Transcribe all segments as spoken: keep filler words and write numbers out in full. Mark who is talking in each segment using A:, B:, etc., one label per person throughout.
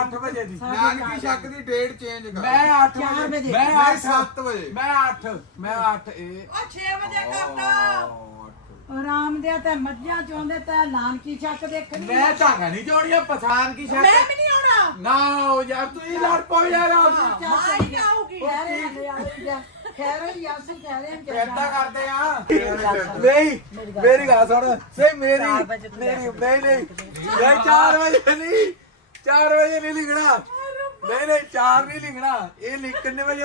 A: ਅੱਠ ਵਜੇ ਦੀ
B: ਨਾਨਕੀ ਸ਼ੱਕ ਦੀ ਡੇਟ ਚੇਂਜ ਕਰ।
A: ਮੈਂ ਅੱਠ ਵਜੇ
B: ਮੈਂ ਸੱਤ ਵਜੇ
A: ਮੈਂ ਅੱਠ ਮੈਂ ਅੱਠ ਇਹ
C: ਉਹ ਛੇ ਵਜੇ ਕਰਦਾ
D: ਆਰਾਮ ਦੇ ਤੇ ਮੱਝਾਂ ਚੋਂਦੇ ਤੇ ਨਾਨਕੀ ਚੱਕ ਦੇਖਣੀ
A: ਮੈਂ ਧਾਗਾ ਨਹੀਂ ਜੋੜੀਆਂ ਪਛਾਣ ਕੀ
C: ਮੈਂ
A: ਸ਼ੱਕ
C: ਵੀ ਨਹੀਂ ਆਉਣਾ
A: ਨਾ ਯਾਰ ਤੂੰ ਹੀ ਲੜ ਪੋ ਯਾਰ
C: ਮਾਂ ਹੀ ਆਊਗੀ
D: ਕਹਿ ਰਹੇ ਨੇ ਯਾਰ ਖੈਰ ਹੀ ਅਸੀਂ ਕਹਿ ਰਹੇ ਹਾਂ
A: ਕਿੱਦਾਂ ਕਰਦੇ ਆ ਨਹੀਂ ਮੇਰੀ ਗੱਲ ਸੁਣ ਸੇ ਮੇਰੀ ਮੇਰੀ ਨਹੀਂ ਨਹੀਂ ਇਹ ਚਾਰ ਵਜੇ ਨਹੀਂ ਚਾਰ ਵਜੇ ਨਹੀਂ ਲਿਖਣਾ ਨਹੀਂ ਨਹੀਂ ਚਾਰ ਨਹੀਂ ਲਿਖਣਾ ਇਹ ਲਿਖ ਕਿੰਨੇ ਵਜੇ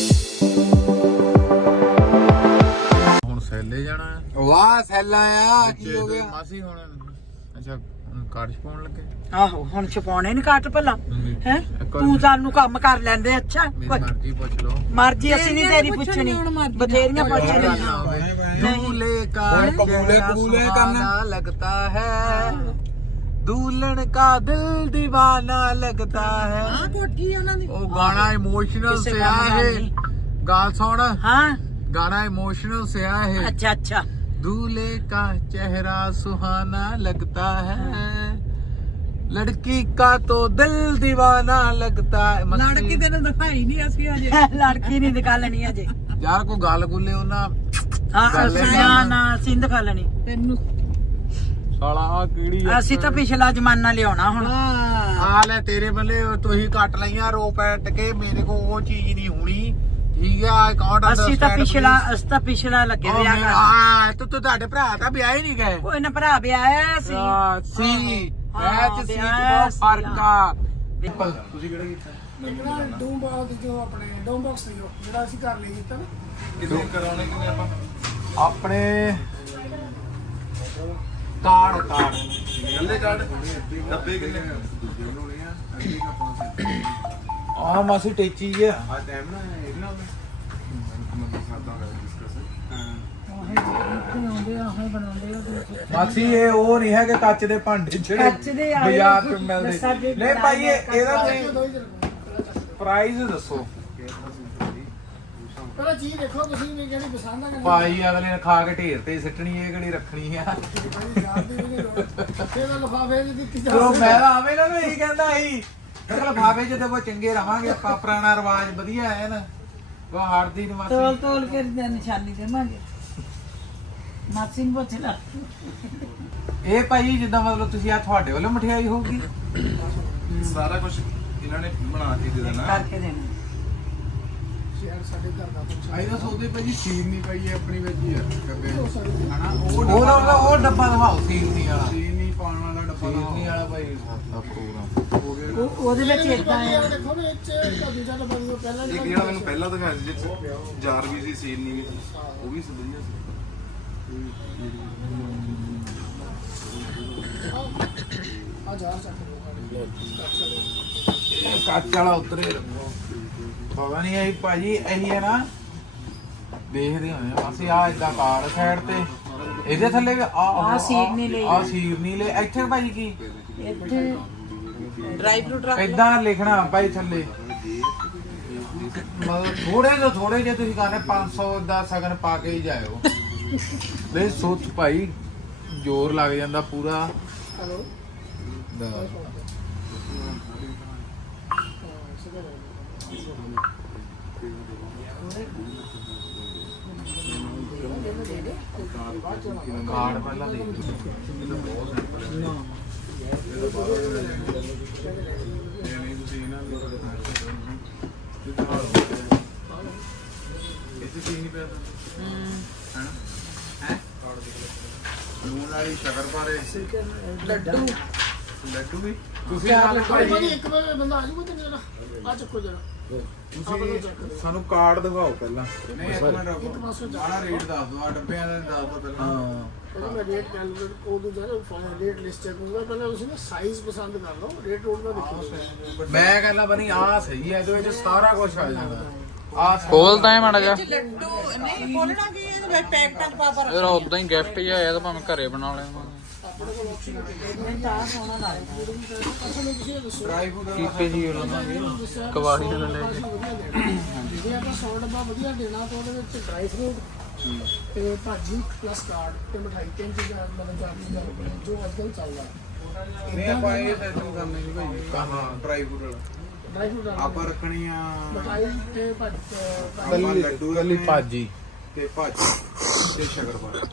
B: ਹੁਣ ਸੈਲੇ ਜਾਣਾ ਹੈ।
A: ਵਾਹ ਸੈਲਾ ਆ ਕੀ ਹੋ ਗਿਆ
B: ਮਾਸੀ ਹੁਣ ਅੱਛਾ ਹੁਣ ਕਾਰਜ ਪਾਉਣ ਲੱਗੇ।
D: ਆਹੋ ਹੁਣ ਛਪਾਉਣੇ ਨਹੀਂ ਕੱਟ ਭਲਾ ਹੈ ਤੂੰ ਸਾਨੂੰ ਕੰਮ ਕਰ ਲੈਂਦੇ ਅੱਛਾ
B: ਮੇਰੀ ਮਰਜ਼ੀ ਪੁੱਛ ਲਓ।
D: ਮਰਜ਼ੀ ਅਸੀਂ ਨਹੀਂ ਤੇਰੀ ਪੁੱਛਣੀ ਬਥੇਰੀਆਂ ਪੁੱਛ ਲਈਆਂ
B: दूल्हे का
A: कबूले कबूले करना
B: लगता है दुल्हन का दिल दीवाना लगता है।
C: ਆ ਕੋਠੀ ਉਹਨਾਂ ਦੀ
B: ਉਹ ਗਾਣਾ ਇਮੋਸ਼ਨਲ ਸਿਆ ਹੈ ਗੱਲ ਸੁਣ
D: ਹਾਂ
B: गाना इमोशनल से आया है।
D: ਅੱਛਾ ਅੱਛਾ
B: दूल्हे का चेहरा सुहाना लगता है लड़की का तो दिल दीवाना लगता है।
C: ਲੜਕੀ ਤੈਨੂੰ ਦਿਖਾਈ ਨਹੀਂ ਅਸੀਂ ਅਜੇ
D: ਲੜਕੀ ਨਹੀਂ ਦਿਖਾਲਣੀ ਅਜੇ
B: यार को गाल गुले होना
D: ਹਾਂ ਅਸੀਂ ਨਾ ਸਿੰਧ ਖਾਲਣੀ
C: ਤੈਨੂੰ
B: साला कीड़ी
D: ਅਸੀਂ ਤਾਂ ਪਿਛਲਾ ਜ਼ਮਾਨਾ ਲਿਆਉਣਾ ਹੁਣ
B: आ ले तेरे बल्ले तू ही कट लिया रो पैट के मेरे को वो चीज नहीं होनी ठीक है आई कांट
D: ਅਸੀਂ ਤਾਂ ਪਿਛਲਾ ਅਸੀਂ ਤਾਂ ਪਿਛਲਾ ਲੱਗੇ ਵਿਆਹ ਕਰ
B: ਹਾਂ ਤੂੰ ਤੂੰ ਤੁਹਾਡੇ ਭਰਾ ਤਾਂ ਵਿਆਹ ਹੀ ਨਹੀਂ ਗਏ।
D: ਕੋਈ ਨਾ ਭਰਾ ਵਿਆਹ ਸੀ
B: ਹਾਂ ਸੀ ਐ ਚ ਸੀ ਚ ਬਹੁਤ ਫਰਕ ਆ। ਤੁਸੀਂ ਕਿਹੜਾ ਕੀਤਾ
E: ਡੂਮ ਬਾਕਸ ਜੋ ਆਪਣੇ ਡੂਮ ਬਾਕਸ ਸੀ ਜਿਹੜਾ ਅਸੀਂ ਘਰ ਲਈ ਕੀਤਾ ਨਾ
B: ਕਿੰਨੇ ਕਰਾਉਣੇ ਕਿੰਨੇ ਆਪਾਂ ਆਪਣੇ ਕਾਰਡ ਕਾਰਡ
F: ਗੱਲੇ ਕਾਰਡ ਡੱਬੇ ਕਿੰਨੇ ਦੂਜੇ ਬਣਾਉਣੇ ਆ ਅੱਗੇ ਆਪਾਂ
A: ਆ ਮਾਸੀ ਟੇਚੀ ਆ
F: ਆ ਟਾਈਮ ਨਾ ਇਹ ਨਾ ਮੈਂ ਕਰਦਾ ਹਾਂ ਡਿਸਕਸ
A: ਮਾਸੀ ਇਹ ਉਹ ਨਹੀਂ ਹੈਗੇ ਕੱਚ ਦੇ ਭਾਂਡੇ
D: ਕੱਚ ਦੇ
A: ਜਿਹੜੇ
D: ਆਏ
A: ਬਾਜ਼ਾਰ ਚ
D: ਸਾਡੇ
A: ਮਿਲਦੇ ਨਹੀਂ ਭਾਈ ਇਹ- ਇਹਦਾ ਤੁਸੀਂ
E: ਦੋ ਹੀ ਰੱਖੋ
A: ਪ੍ਰਾਈਸ ਦੱਸੋ
E: ਪਹਿਲਾਂ ਚੀਜ਼ ਦੇਖੋ ਤੁਸੀਂ ਵੀ ਕਿਹੜੀ ਪਸੰਦ ਆ ਕਿ ਨਹੀਂ
A: ਭਾਈ ਅਗਲੇ ਨੇ ਖਾ ਕੇ ਢੇਰ ਤੇ ਹੀ ਸਿੱਟਣੀ ਇਹ ਕਿਹੜੀ ਰੱਖਣੀ ਆ
E: ਭਾਈ ਜਾਣਦੀ ਵੀ ਨਹੀਂ ਲੋੜ ਇਹਦਾ ਲਿਫਾਫੇ ਦੀ ਦਿੱਤੀ ਜਾ
A: ਚਲੋ ਮੈਂ ਤਾਂ ਆਵੇਂ ਨਾ ਇਹੀ ਕਹਿੰਦਾ ਸੀ ਚਲ ਭਾਵੇਂ ਜਦੋਂ ਉਹ ਚੰਗੇ ਰਵਾਂਗੇ ਆਪਾਂ ਪੁਰਾਣਾ ਰਿਵਾਜ ਵਧੀਆ ਹੈ ਨਾ ਉਹ ਹਾਰਦੀ ਨੀ ਮਾਸੀ
D: ਤੋਲ ਤੋਲ ਕੇ ਨਿਸ਼ਾਨੀ ਦੇਵਾਂਗੇ ਮਾਸੀ ਨੂੰ ਪੁੱਛ ਲੈ
A: ਇਹ ਭਾਈ ਜਿੱਦਾਂ ਮਤਲਬ ਤੁਸੀਂ ਆ ਤੁਹਾਡੇ ਵੱਲੋਂ ਮਠਿਆਈ ਹੋਊਗੀ
F: ਸਾਰਾ ਕੁਝ ਇਹਨਾਂ ਨੇ ਬਣਾ ਕੇ ਦੇ ਦੇਣਾ
D: ਕਰਕੇ ਦੇਣਾ
E: ਸ਼ੇਅਰ ਸਾਡੇ ਘਰ ਦਾ ਪੁੱਛ
F: ਆਈ ਤਾਂ ਸੋਚਦੇ ਭਾਜੀ ਸੀਨ ਨਹੀਂ ਪਾਈ ਆਪਣੀ ਵਿੱਚ ਹੀ ਆ ਕੱਬੇ ਹਨਾ ਉਹ
A: ਉਹ ਉਹਦਾ ਉਹ ਡੱਬਾ ਦਿਖਾਓ ਸੀਰਨੀ ਵਾਲਾ
F: ਸੀਨ ਨਹੀਂ ਪਾਉਣ ਵਾਲਾ ਡੱਬਾ
A: ਸੀਰਨੀ ਵਾਲਾ ਭਾਈ ਦਾ ਪ੍ਰੋਗਰਾਮ
F: ਹੋ ਗਿਆ
D: ਉਹ ਉਹਦੇ ਵਿੱਚ ਇਦਾਂ
E: ਇਹ
D: ਹੈ
E: ਦੇਖੋ ਨਾ ਇਹ ਚ ਤਾਂ ਦੂਜਾ ਨੰਬਰ ਉਹ ਪਹਿਲਾਂ
F: ਇੱਕ ਜਿਹੜਾ ਮੈਨੂੰ ਪਹਿਲਾਂ ਦਿਖਾਇਆ ਸੀ ਜਿਸ ਜਾਰ ਵੀ ਸੀ ਸੀਨ ਨਹੀਂ ਵੀ ਸੀ ਉਹ ਵੀ ਵਧੀਆ ਸੀ
E: ਆ ਜਾ ਸਕਦੇ
A: ਕੱਚ ਵਾਲਾ ਉਤਰੇ ਪਤਾ ਨਹੀਂ ਇਹ ਭਾਜੀ ਇਹੀ ਹੈ ਨਾ ਦੇਖਦੇ ਹੋਏ ਅਸੀਂ ਆ ਇਦਾਂ ਕਾਰ ਸਾਈਡ ਤੇ ਇਹਦੇ ਥੱਲੇ ਵੀ ਆ
D: ਆਹ ਸੀਰਨੀ ਲਈ
A: ਆ ਸੀਰਨੀ ਲਈ ਇੱਥੇ ਭਾਜੀ ਕੀ
D: ਇੱਥੇ
C: ਡਰਾਈ ਫਰੂਟ ਰੱਖ
A: ਇਦਾਂ ਲਿਖਣਾ ਭਾਈ ਥੱਲੇ ਮਤਲਬ ਥੋੜੇ ਜਿਹਾ ਥੋੜੇ ਜਿਹਾ ਤੁਸੀਂ ਕਹਿੰਦੇ ਪੰਜ ਸੌ ਦਾ ਸਗਨ ਪਾ ਕੇ ਹੀ ਜਾਇਓ ਨਹੀਂ ਸੋਚ ਭਾਈ ਜ਼ੋਰ ਲੱਗ ਜਾਂਦਾ ਪੂਰਾ
E: ਹਲੋ
A: ਕਾਰਡ ਪਹਿਲਾਂ ਦੇ
F: ਨਹੀਂ ਤੁਸੀਂ ਇਹਨਾਂ ਨੂੰ ਇੱਥੇ ਸੀਨ ਨਹੀਂ ਪਿਆ ਹਨਾ ਹੈ ਲੂਣ ਵਾਲੀ ਸ਼ਕਰ ਪਾਰੇ
C: ਲੱਡੂ
F: ਲੱਡੂ ਵੀ
A: ਤੁਸੀਂ ਨਾਲ ਭਾਈ
E: ਭਾਜੀ ਇੱਕ ਵਾਰ ਬੰਦਾ ਆ ਜਾਊਗਾ ਤੇ ਜਰਾ ਆ ਚੱਕੋ ਜਰਾ
A: ਤੁਸੀਂ ਸਾਨੂੰ ਕਾਰਡ ਦਿਖਾਓ ਪਹਿਲਾਂ
F: ਨਹੀਂ ਇੱਕ ਮਿੰਟ
E: ਇੱਕ
F: ਰੁਕੋ
E: ਪਾਸੋਂ
F: ਆਹ ਰੇਟ ਦੱਸ ਦਿਓ ਆ ਡੱਬਿਆਂ ਦਾ ਦੱਸ ਦਿਓ ਪਹਿਲਾਂ
A: ਹਾਂ
E: ਉਹਦਾ ਮੈਂ ਰੇਟ ਕੈਲਕੂਲੇਟ ਉਹ ਦੂਜਾ ਨਾ ਰੇਟ ਲਿਸਟ ਚੈੱਕ ਕਰੂੰਗਾ ਪਹਿਲਾਂ ਤੁਸੀਂ ਨਾ ਸਾਈਜ਼ ਪਸੰਦ ਕਰ ਲਓ ਰੇਟ ਰੋਡ ਦਾ ਦੇਖੋ
A: ਮੈਂ ਕਹਿੰਦਾ ਬਣੀ ਆ ਸਹੀ ਹੈ ਇਹਦੇ ਵਿੱਚ ਸਾਰਾ ਕੁਝ ਆ ਜਾਂਦਾ ਆ
B: ਖੋਲਦਾ ਹੈ ਮਾੜਾ ਜਿਹਾ
C: ਲੱਡੂ ਨਹੀਂ ਖੋਲਣਾ ਕੀ ਇਹਦੇ ਵਿੱਚ ਪੈਕਟਾਂ ਚ ਪਾ ਪਾ
B: ਯਾਰ ਉਦਾਂ ਹੀ ਗਿਫਟ ਹੀ ਆਇਆ ਤਾਂ ਭਾਵੇਂ ਘਰੇ ਬਣਾ ਲਿਆ
A: ਡਰਾਈ ਫਰੂਟ
B: ਕੀਪੇ ਜੀ ਲਵਾਂਗੇ ਕਵਾੜੀ ਨਾਲ ਲੈ ਕੇ
E: ਜੇ ਆਪਾਂ ਸੌ ਡੱਬਾ ਵਧੀਆ ਦੇਣਾ ਤਾਂ ਉਹਦੇ ਵਿੱਚ ਡਰਾਈ ਫਰੂਟ ਤੇ ਭਾਜੀ ਪਲੱਸ ਕਾਰਡ ਤੇ ਮਠਾਈ ਤਿੰਨ ਚੀਜ਼ਾਂ ਮਤਲਬ ਚਾਰ ਚੀਜ਼ਾਂ ਜੋ ਅੱਜ ਕੱਲ੍ਹ ਚੱਲਦਾ
F: ਨਹੀਂ ਆਪਾਂ ਇਹ ਸੈਸ਼ਨ ਕਰਨੇ ਨਹੀਂ ਭਾਈ
B: ਕਹਾਂ
F: ਡਰਾਈ ਫਰੂਟ ਵਾਲਾ
E: ਡਰਾਈ ਫਰੂਟ
F: ਆਪਾਂ ਰੱਖਣੀ ਆ
E: ਮਠਾਈ ਤੇ ਭੱਜ
F: ਆਪਾਂ ਲੱਡੂ
B: ਕੱਲੀ
F: ਰੱਖਣੇ
B: ਭਾਜੀ
F: ਤੇ ਭਾਜੀ ਤੇ ਸ਼ਕਰਪਾਰਾ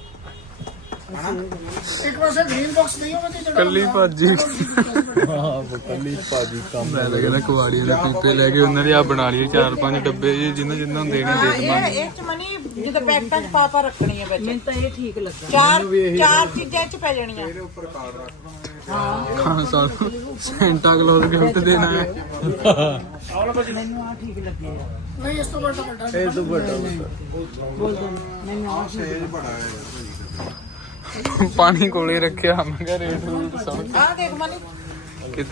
E: ਇੱਕ ਵਾਰ ਗ੍ਰੀਨ ਬਾਕਸ ਨਹੀਂ ਹੋਵੇ ਤੇ
B: ਕੱਲੀ ਭਾਜੀ। ਹਾਂ ਕੱਲੀ ਭਾਜੀ ਕੰਮ ਮੈਂ ਤਾਂ ਕਹਿੰਦਾ ਕੁਆੜੀ ਦੇ ਪੀਪੇ ਲੈ ਕੇ ਉਹਨਾਂ ਨੇ ਆ ਬਣਾ ਲਈ ਚਾਰ ਪੰਜ ਡੱਬੇ ਜਿੰਨਾਂ ਜਿੰਨਾਂ ਨੂੰ ਦੇਣੇ ਦੇ
C: ਇਹ ਇਹ ਚ ਮਨੀ ਜਦੋਂ ਪੈਕਟਾਂ ਚ ਪਾ ਪਾ ਰੱਖਣੀ ਹੈ ਵਿੱਚ
D: ਮੈਨੂੰ ਤਾਂ ਇਹ ਠੀਕ ਲੱਗਾ।
C: ਚਾਰ ਚਾਰ ਚੀਜ਼ਾਂ ਚ ਪੈ ਜਾਣੀਆਂ।
F: ਇਹਦੇ ਉੱਪਰ ਕਾਰਡ ਰੱਖ ਦਾਂਗੇ
B: ਖਾਣ ਸਾਨੂੰ ਸੈਂਟਾ ਕਲੌਜ਼ ਗਿਫਟ ਦੇਣਾ ਹੈ।
D: ਮੈਨੂੰ ਆ ਠੀਕ ਲੱਗੇ ਆ।
E: ਨਹੀਂ ਇਸ ਤੋਂ ਵੱਡਾ ਵੱਡਾ
B: ਇਹ ਤੋਂ ਵੱਡਾ
D: ਬੋਲ ਦੋ ਮੈਨੂੰ ਆ
F: ਸੇਜ ਬੜਾ ਹੈ
B: ਪਾਣੀ ਕੋਲੇ ਰੱਖਿਆ ਮੈਂ ਕਿਹਾ ਰੇਟ ਰੂਟ ਸੁਣ
C: ਆਹ ਦੇਖ ਮਨੀ
B: ਕਿਤੇ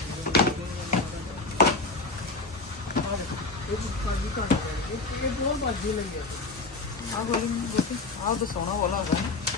E: ਇਹ ਦੋ ਭਾਜੀ ਲਈ ਹੈ
C: ਆਹ ਗੋਲੀ ਆਹ ਤਾਂ ਸੋਹਣਾ ਵਾਲਾ ਹੈਗਾ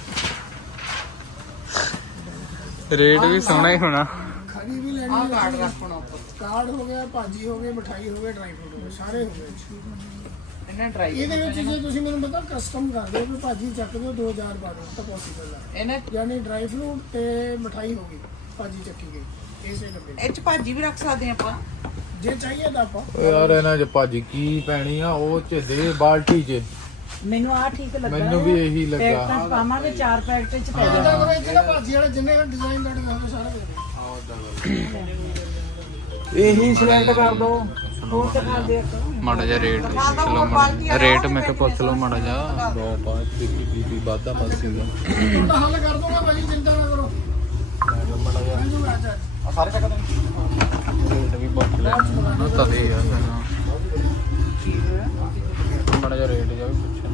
B: ਰੇਟ ਵੀ ਸੋਹਣਾ ਹੀ ਹੋਣਾ।
E: ਖਰੀ ਵੀ ਲੈਣੀ
C: ਆਹ
E: ਹੈ।
C: ਕਾਰਡ ਰੱਖਣਾ ਉੱਪਰ
E: ਕਾਰਡ ਹੋ ਗਿਆ ਭਾਜੀ ਹੋ ਗਏ ਮਠਾਈ ਹੋ ਗਏ ਡਰਾਈ ਫਰੂਟ ਹੋ ਗਏ ਸਾਰੇ ਹੋ ਗਏ
C: ਇਹਨੇ ਟਰਾਈ
E: ਇਹਦੇ ਵਿੱਚ ਜੇ ਤੁਸੀਂ ਮੈਨੂੰ ਪਤਾ ਕਸਟਮ ਕਰ ਦਿਓ ਵੀ ਭਾਜੀ ਚੱਕ ਦਿਓ ਦੋ ਹਜ਼ਾਰ ਪਾ ਦਿਓ ਤਾਂ ਪੋਸੀਬਲ ਹੈ
C: ਇਹਨੇ
E: ਯਾਨੀ ਡਰਾਈ ਫਰੂਟ ਤੇ ਮਠਾਈ ਹੋ ਗਈ ਭਾਜੀ ਚੱਕੀ ਗਈ ਇਸੇ ਡੱਬੇ
C: ਇਹ ਚ ਭਾਜੀ ਵੀ ਰੱਖ ਸਕਦੇ ਆਪਾਂ
E: ਜੇ ਚਾਹੀਏ ਤਾਂ ਆਪਾਂ
B: ਓ ਯਾਰ ਇਹਨਾਂ 'ਚ ਭਾਜੀ ਕੀ ਪੈਣੀ ਆ ਉਹ ਚ ਦੇ ਬਾਲਟੀ 'ਚ
D: ਮੈਨੂੰ ਆ ਠੀਕ ਲੱਗਾ।
B: ਮੈਨੂੰ ਵੀ ਇਹੀ ਲੱਗਾ।
D: ਪੈਕਟਾਂ ਪਾਵਾਂਗੇ ਚਾਰ ਪੈਕਟ ਚ ਪੈ
E: ਇਦਾਂ
D: ਜਾਣਾ।
E: ਕਰੋ ਇੱਥੇ ਨਾ ਭਾਜੀ ਵਾਲੇ ਜਿੰਨੇ ਡਿਜ਼ਾਈਨ ਤੁਹਾਡੇ ਨਾਲ ਸਾਰੇ ਮਿਲਦੇ
B: ਇਹੀ ਸਿਲੈਕਟ ਕਰ ਦੋ।
D: ਹੋਰ ਦਿਖਾ ਦੇ ਇੱਕ।
B: ਮਾੜਾ ਜਿਹਾ ਰੇਟ ਪੁੱਛ ਲਓ ਮਾੜਾ ਰੇਟ ਮੈਂ ਕਿਹਾ ਪੁੱਛ ਲਓ ਮਾੜਾ ਜਿਹਾ ਦੋ ਪੰਜ ਦੀ ਬੀਬੀ ਵਾਧਾ ਮਾਸੀ ਦਾ
E: ਤੁਹਾਡਾ ਹੱਲ ਕਰ ਦੂੰਗਾ ਭਾਜੀ ਚਿੰਤਾ ਨਾ ਕਰੋ
B: ਮਾੜਾ ਜਿਹਾ
E: ਮੈਂ ਤੁਹਾਨੂੰ ਅੱਜ
B: ਆ ਸਾਰੇ ਚੱਕ ਦੇ ਰੇਟ ਵੀ ਪੁੱਛ ਲੈ ਨਾ ਤਦੇ ਆ ਮਾੜਾ ਜਿਹਾ ਰੇਟ ਜਾ ਵੀ ਪੁੱਛਣਾ